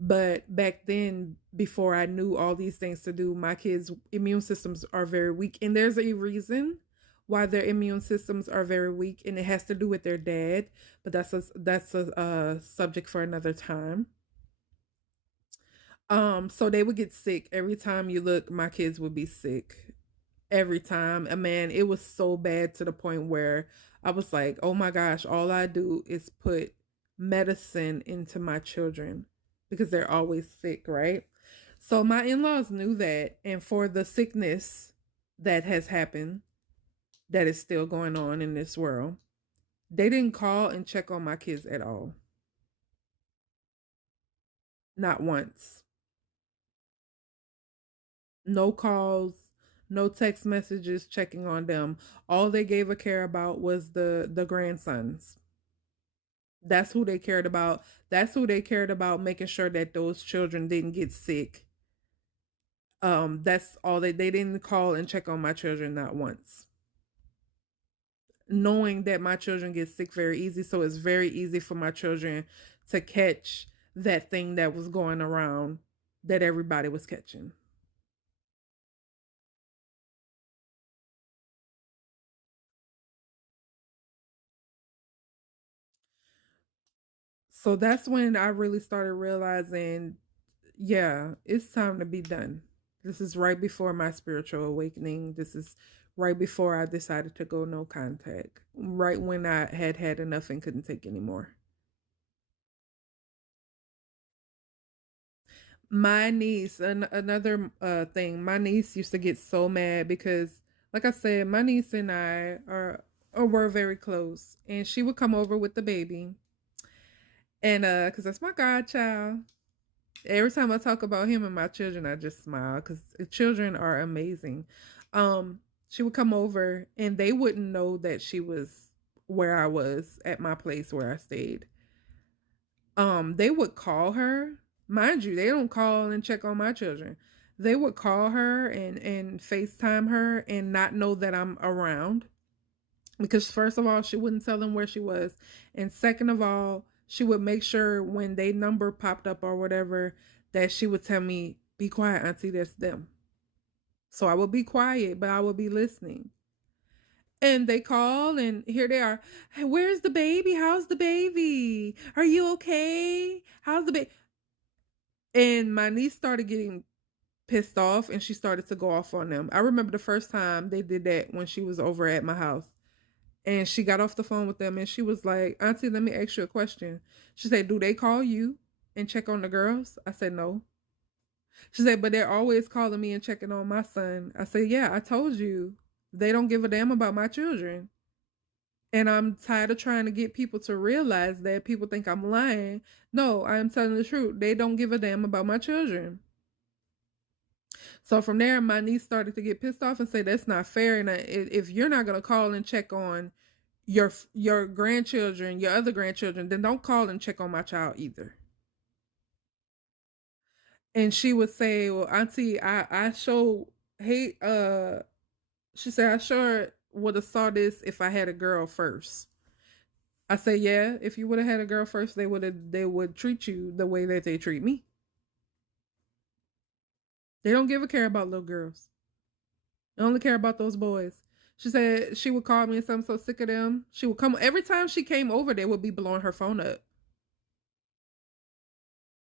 But back then, before I knew all these things to do, my kids' immune systems are very weak. And there's a reason why their immune systems are very weak, and it has to do with their dad. But that's a subject for another time. So they would get sick every time you look. My kids would be sick every time. And man, it was so bad to the point where I was like, oh my gosh, all I do is put medicine into my children because they're always sick, right? So my in-laws knew that, and for the sickness that has happened, that is still going on in this world, they didn't call and check on my kids at all. Not once. No calls, no text messages checking on them. All they gave a care about was the grandsons. That's who they cared about. That's who they cared about, making sure that those children didn't get sick. That's all they didn't call and check on my children not once. Knowing that my children get sick very easy, so it's very easy for my children to catch that thing that was going around that everybody was catching. So that's when I really started realizing, yeah, it's time to be done. This is right before my spiritual awakening. This is right before I decided to go no contact. Right when I had had enough and couldn't take anymore. My niece, another thing, my niece used to get so mad because, like I said, my niece and I are or were very close, and she would come over with the baby, and because that's my godchild. Every time I talk about him and my children, I just smile because children are amazing. She would come over, and they wouldn't know that she was where I was at my place where I stayed. They would call her. Mind you, they don't call and check on my children. They would call her and FaceTime her and not know that I'm around. Because first of all, she wouldn't tell them where she was. And second of all, she would make sure when they number popped up or whatever, that she would tell me, be quiet, auntie, that's them. So I would be quiet, but I would be listening. And they call, and here they are. Hey, where's the baby? How's the baby? Are you okay? How's the baby? And my niece started getting pissed off and she started to go off on them. I remember the first time they did that when she was over at my house. And she got off the phone with them and she was like, Auntie, let me ask you a question. She said, do they call you and check on the girls? I said, no. She said, but they're always calling me and checking on my son. I said, yeah, I told you. They don't give a damn about my children. And I'm tired of trying to get people to realize that people think I'm lying. No, I'm telling the truth. They don't give a damn about my children. So from there, my niece started to get pissed off and say, that's not fair. And if you're not going to call and check on your grandchildren, your other grandchildren, then don't call and check on my child either. And she would say, well, Auntie, I show hate, she said, I sure would have saw this if I had a girl first. I say, yeah, if you would have had a girl first, they would treat you the way that they treat me. They don't give a care about little girls. They only care about those boys. She said she would call me and say, I'm so sick of them. She would come every time she came over, they would be blowing her phone up.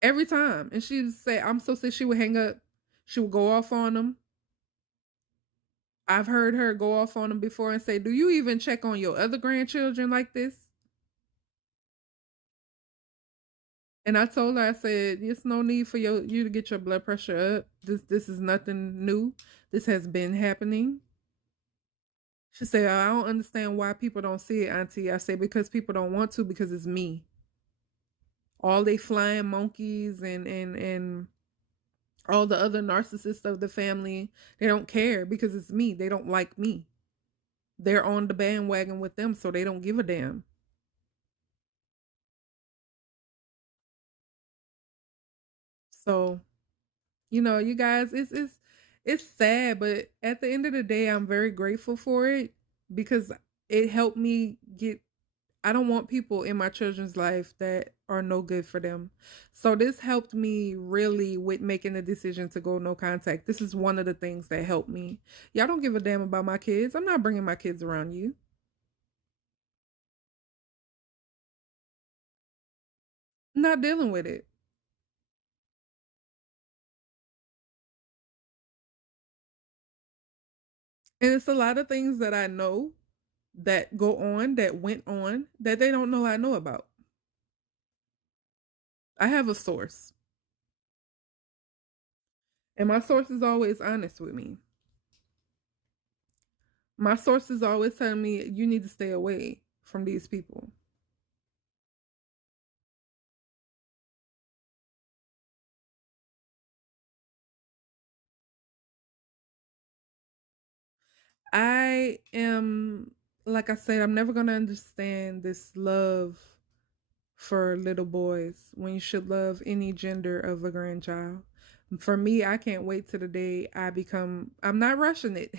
Every time. And she would say, I'm so sick. She would hang up. She would go off on them. I've heard her go off on them before and say, do you even check on your other grandchildren like this? And I told her, I said, there's no need for you to get your blood pressure up. This is nothing new. This has been happening. She said, I don't understand why people don't see it, Auntie. I said, because people don't want to, because it's me. All they flying monkeys and all the other narcissists of the family, they don't care because it's me. They don't like me. They're on the bandwagon with them, so they don't give a damn. So, you guys, it's sad, but at the end of the day, I'm very grateful for it because it helped me get. I don't want people in my children's life that are no good for them. So this helped me really with making the decision to go no contact. This is one of the things that helped me. Y'all don't give a damn about my kids. I'm not bringing my kids around you. I'm not dealing with it. And it's a lot of things that I know that go on, that went on, that they don't know I know about. I have a source, and my source is always honest with me. My source is always telling me you need to stay away from these people. I am, like I said, I'm never going to understand this love for little boys when you should love any gender of a grandchild. For me, I can't wait to the day I'm not rushing it,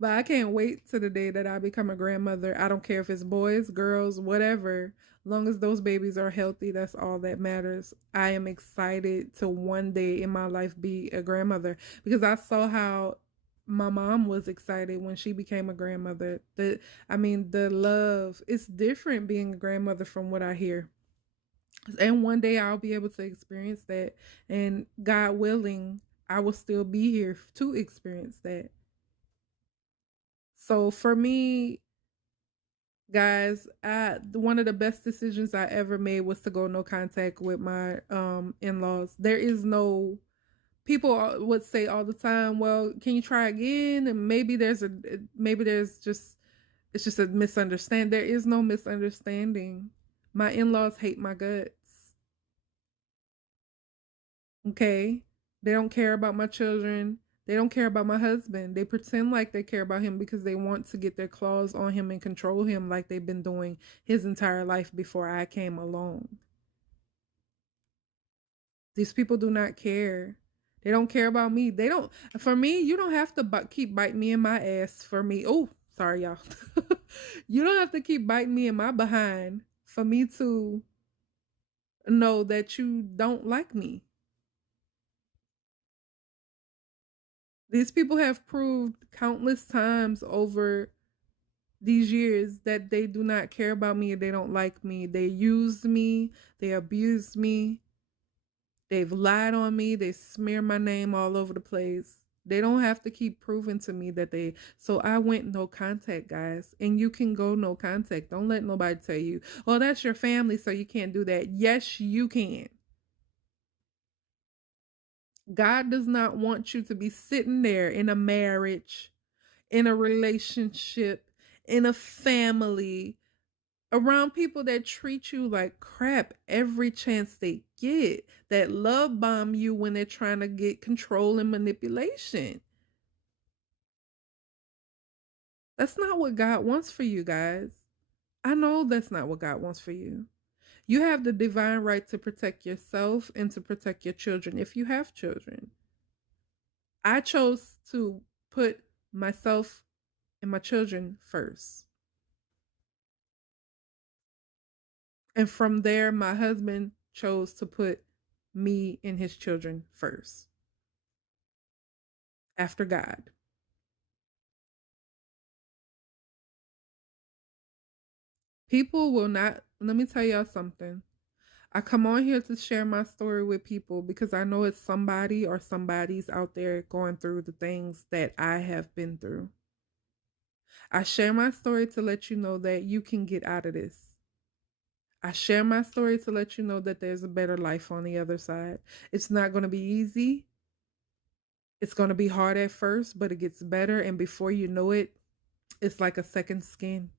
but I can't wait to the day that I become a grandmother. I don't care if it's boys, girls, whatever. Long as those babies are healthy, that's all that matters. I am excited to one day in my life be a grandmother because I saw how my mom was excited when she became a grandmother. The love, it's different being a grandmother from what I hear. And one day I'll be able to experience that. And God willing, I will still be here to experience that. So for me, guys, one of the best decisions I ever made was to go no contact with my in-laws. There is no people would say all the time, well, can you try again? And maybe there's just it's just a misunderstanding. There is no misunderstanding. My in-laws hate my guts. Okay. They don't care about my children. They don't care about my husband. They pretend like they care about him because they want to get their claws on him and control him like they've been doing his entire life before I came along. These people do not care. They don't care about me. They don't, for me, you don't have to keep biting me in my ass for me. Oh, sorry, y'all. You don't have to keep biting me in my behind for me to know that you don't like me. These people have proved countless times over these years that they do not care about me, they don't like me. They used me, they abused me, they've lied on me, they smear my name all over the place. They don't have to keep proving to me that they. So I went no contact, guys. And you can go no contact. Don't let nobody tell you, oh, that's your family, so you can't do that. Yes, you can. God does not want you to be sitting there in a marriage, in a relationship, in a family, around people that treat you like crap every chance they get, that love bomb you when they're trying to get control and manipulation. That's not what God wants for you, guys. I know that's not what God wants for you. You have the divine right to protect yourself and to protect your children if you have children. I chose to put myself and my children first. And from there, my husband chose to put me and his children first after God. People will not, let me tell y'all something. I come on here to share my story with people because I know it's somebody or somebody's out there going through the things that I have been through. I share my story to let you know that you can get out of this. I share my story to let you know that there's a better life on the other side. It's not going to be easy. It's going to be hard at first, but it gets better. And before you know it, it's like a second skin.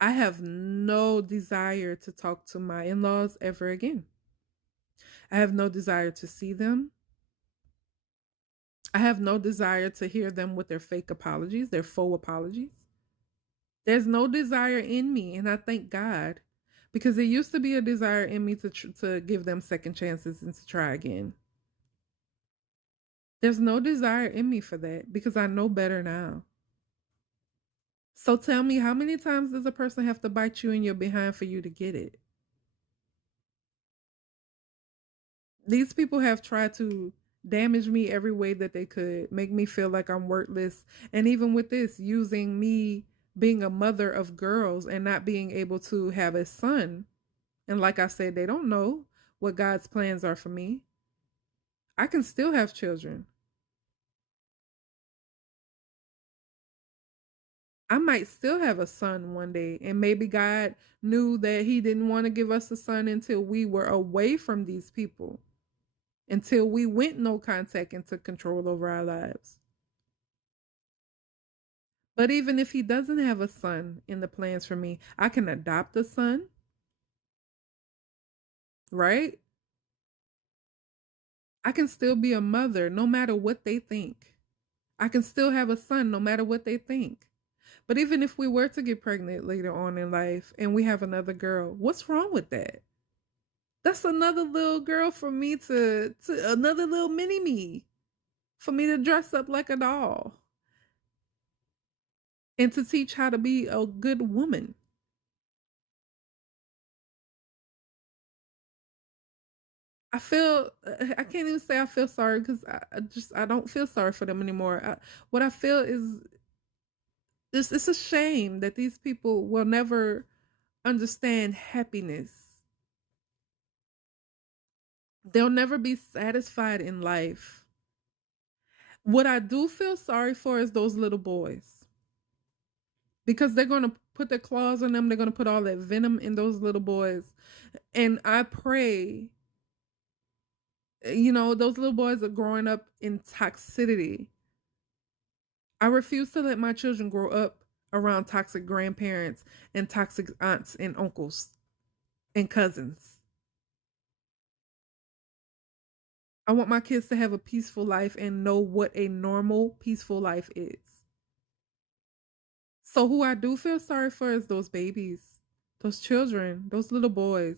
I have no desire to talk to my in-laws ever again. I have no desire to see them. I have no desire to hear them with their fake apologies, their faux apologies. There's no desire in me, and I thank God, because there used to be a desire in me to give them second chances and to try again. There's no desire in me for that because I know better now. So tell me, how many times does a person have to bite you in your behind for you to get it? These people have tried to damage me every way that they could, make me feel like I'm worthless. And even with this, using me being a mother of girls and not being able to have a son. And like I said, they don't know what God's plans are for me. I can still have children. I might still have a son one day. And maybe God knew that He didn't want to give us a son until we were away from these people, until we went no contact and took control over our lives. But even if He doesn't have a son in the plans for me, I can adopt a son, right? I can still be a mother no matter what they think. I can still have a son no matter what they think. But even if we were to get pregnant later on in life and we have another girl, what's wrong with that? That's another little girl for me to another little mini me for me to dress up like a doll and to teach how to be a good woman. I can't even say I feel sorry because I don't feel sorry for them anymore. What I feel is it's a shame that these people will never understand happiness. They'll never be satisfied in life. What I do feel sorry for is those little boys because they're going to put their claws on them. They're going to put all that venom in those little boys. And I pray, those little boys are growing up in toxicity. I refuse to let my children grow up around toxic grandparents and toxic aunts and uncles and cousins. I want my kids to have a peaceful life and know what a normal, peaceful life is. So, who I do feel sorry for is those babies, those children, those little boys,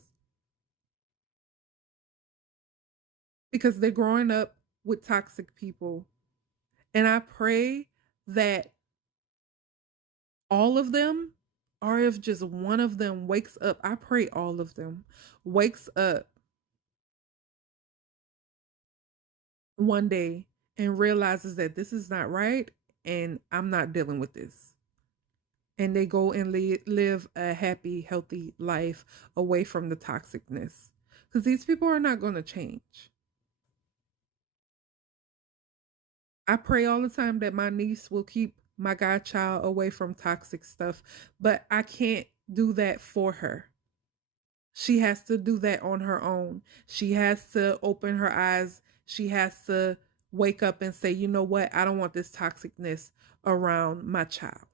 because they're growing up with toxic people. And I pray that all of them, or if just one of them wakes up, I pray all of them wakes up one day and realizes that this is not right and I'm not dealing with this. And they go and live a happy, healthy life away from the toxicness. Because these people are not going to change. I pray all the time that my niece will keep my godchild away from toxic stuff, but I can't do that for her. She has to do that on her own. She has to open her eyes. She has to wake up and say, you know what? I don't want this toxicness around my child.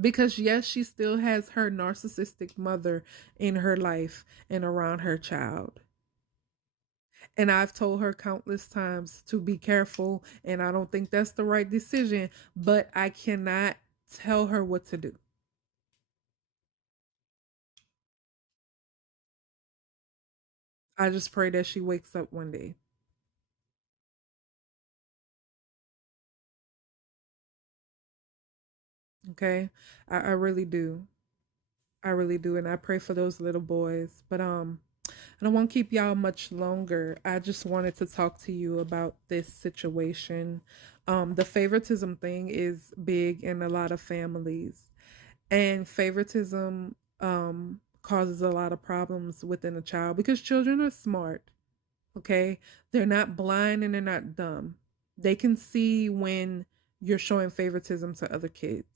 Because, yes, she still has her narcissistic mother in her life and around her child. And I've told her countless times to be careful. And I don't think that's the right decision, but I cannot tell her what to do. I just pray that she wakes up one day. Okay. I really do. I really do. And I pray for those little boys. But I don't want to keep y'all much longer. I just wanted to talk to you about this situation. The favoritism thing is big in a lot of families. And favoritism causes a lot of problems within a child because children are smart. Okay. They're not blind and they're not dumb. They can see when you're showing favoritism to other kids.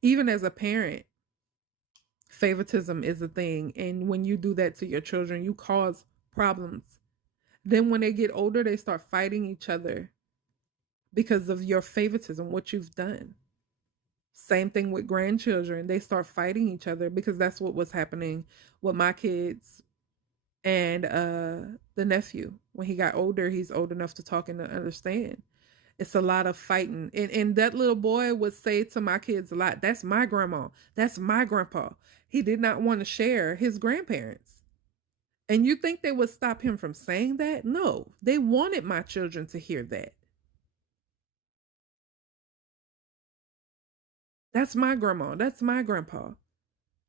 Even as a parent, favoritism is a thing. And when you do that to your children, you cause problems. Then when they get older, they start fighting each other because of your favoritism, what you've done. Same thing with grandchildren. They start fighting each other because that's what was happening with my kids and the nephew. When he got older, he's old enough to talk and to understand. It's a lot of fighting. And that little boy would say to my kids a lot, that's my grandma. That's my grandpa. He did not want to share his grandparents. And you think they would stop him from saying that? No, they wanted my children to hear that. That's my grandma. That's my grandpa.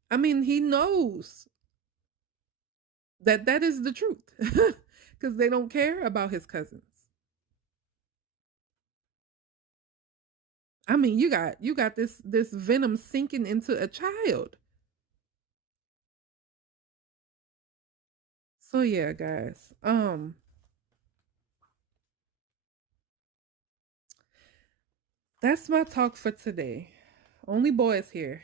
I mean, he knows that that is the truth because they don't care about his cousins. I mean, you got this venom sinking into a child. So yeah, guys. That's my talk for today. Only boys here.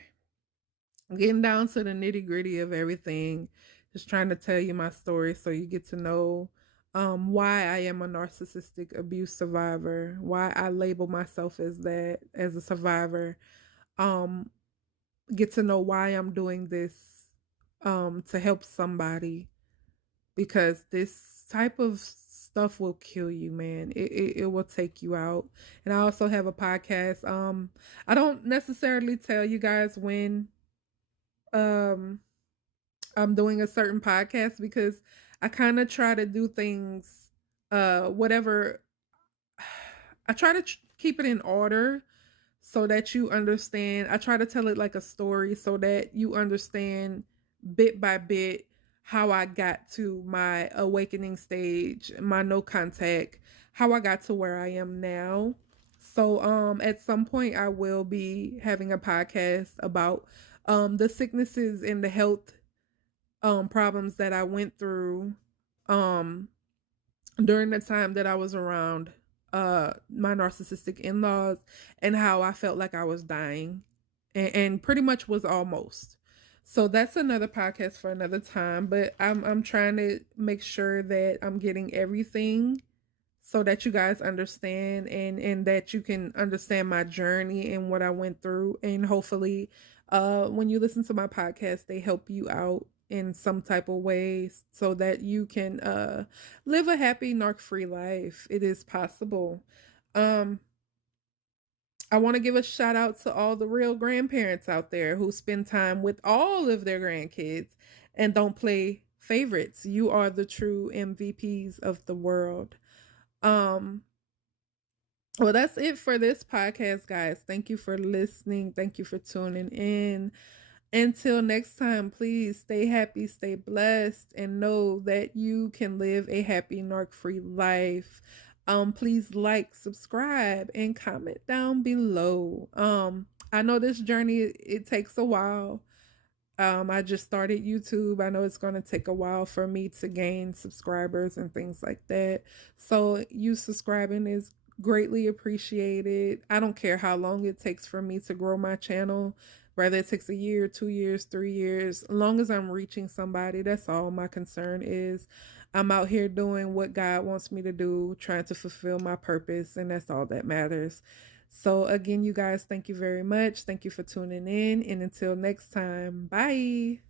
I'm getting down to the nitty-gritty of everything. Just trying to tell you my story so you get to know why I am a narcissistic abuse survivor, why I label myself as that, as a survivor. Um, get to know why I'm doing this to help somebody because this type of stuff will kill you, man. It will take you out. And I also have a podcast. I don't necessarily tell you guys when um I'm doing a certain podcast because I kind of try to do things, whatever. I try to keep it in order so that you understand. I try to tell it like a story so that you understand bit by bit how I got to my awakening stage, my no contact, how I got to where I am now. So at some point I will be having a podcast about the sicknesses and the health problems that I went through um during the time that I was around my narcissistic in-laws, and how I felt like I was dying, and pretty much was almost. So that's another podcast for another time, but I'm trying to make sure that I'm getting everything so that you guys understand, and that you can understand my journey and what I went through, and hopefully when you listen to my podcast they help you out in some type of way so that you can live a happy narc free life. It is possible. um I want to give a shout out to all the real grandparents out there who spend time with all of their grandkids and don't play favorites. You are the true MVPs of the world. um well, that's it for this podcast, guys. Thank you for listening. Thank you for tuning in. Until next time, please stay happy, stay blessed, and know that you can live a happy narc free life. Please like, subscribe, and comment down below. I know this journey, it takes a while. I just started YouTube. I know it's going to take a while for me to gain subscribers and things like that. So you subscribing is greatly appreciated. I don't care how long it takes for me to grow my channel, whether it takes a year, 2 years, 3 years, as long as I'm reaching somebody, that's all my concern is. I'm out here doing what God wants me to do, trying to fulfill my purpose, and that's all that matters. So again, you guys, thank you very much. Thank you for tuning in. And until next time, bye.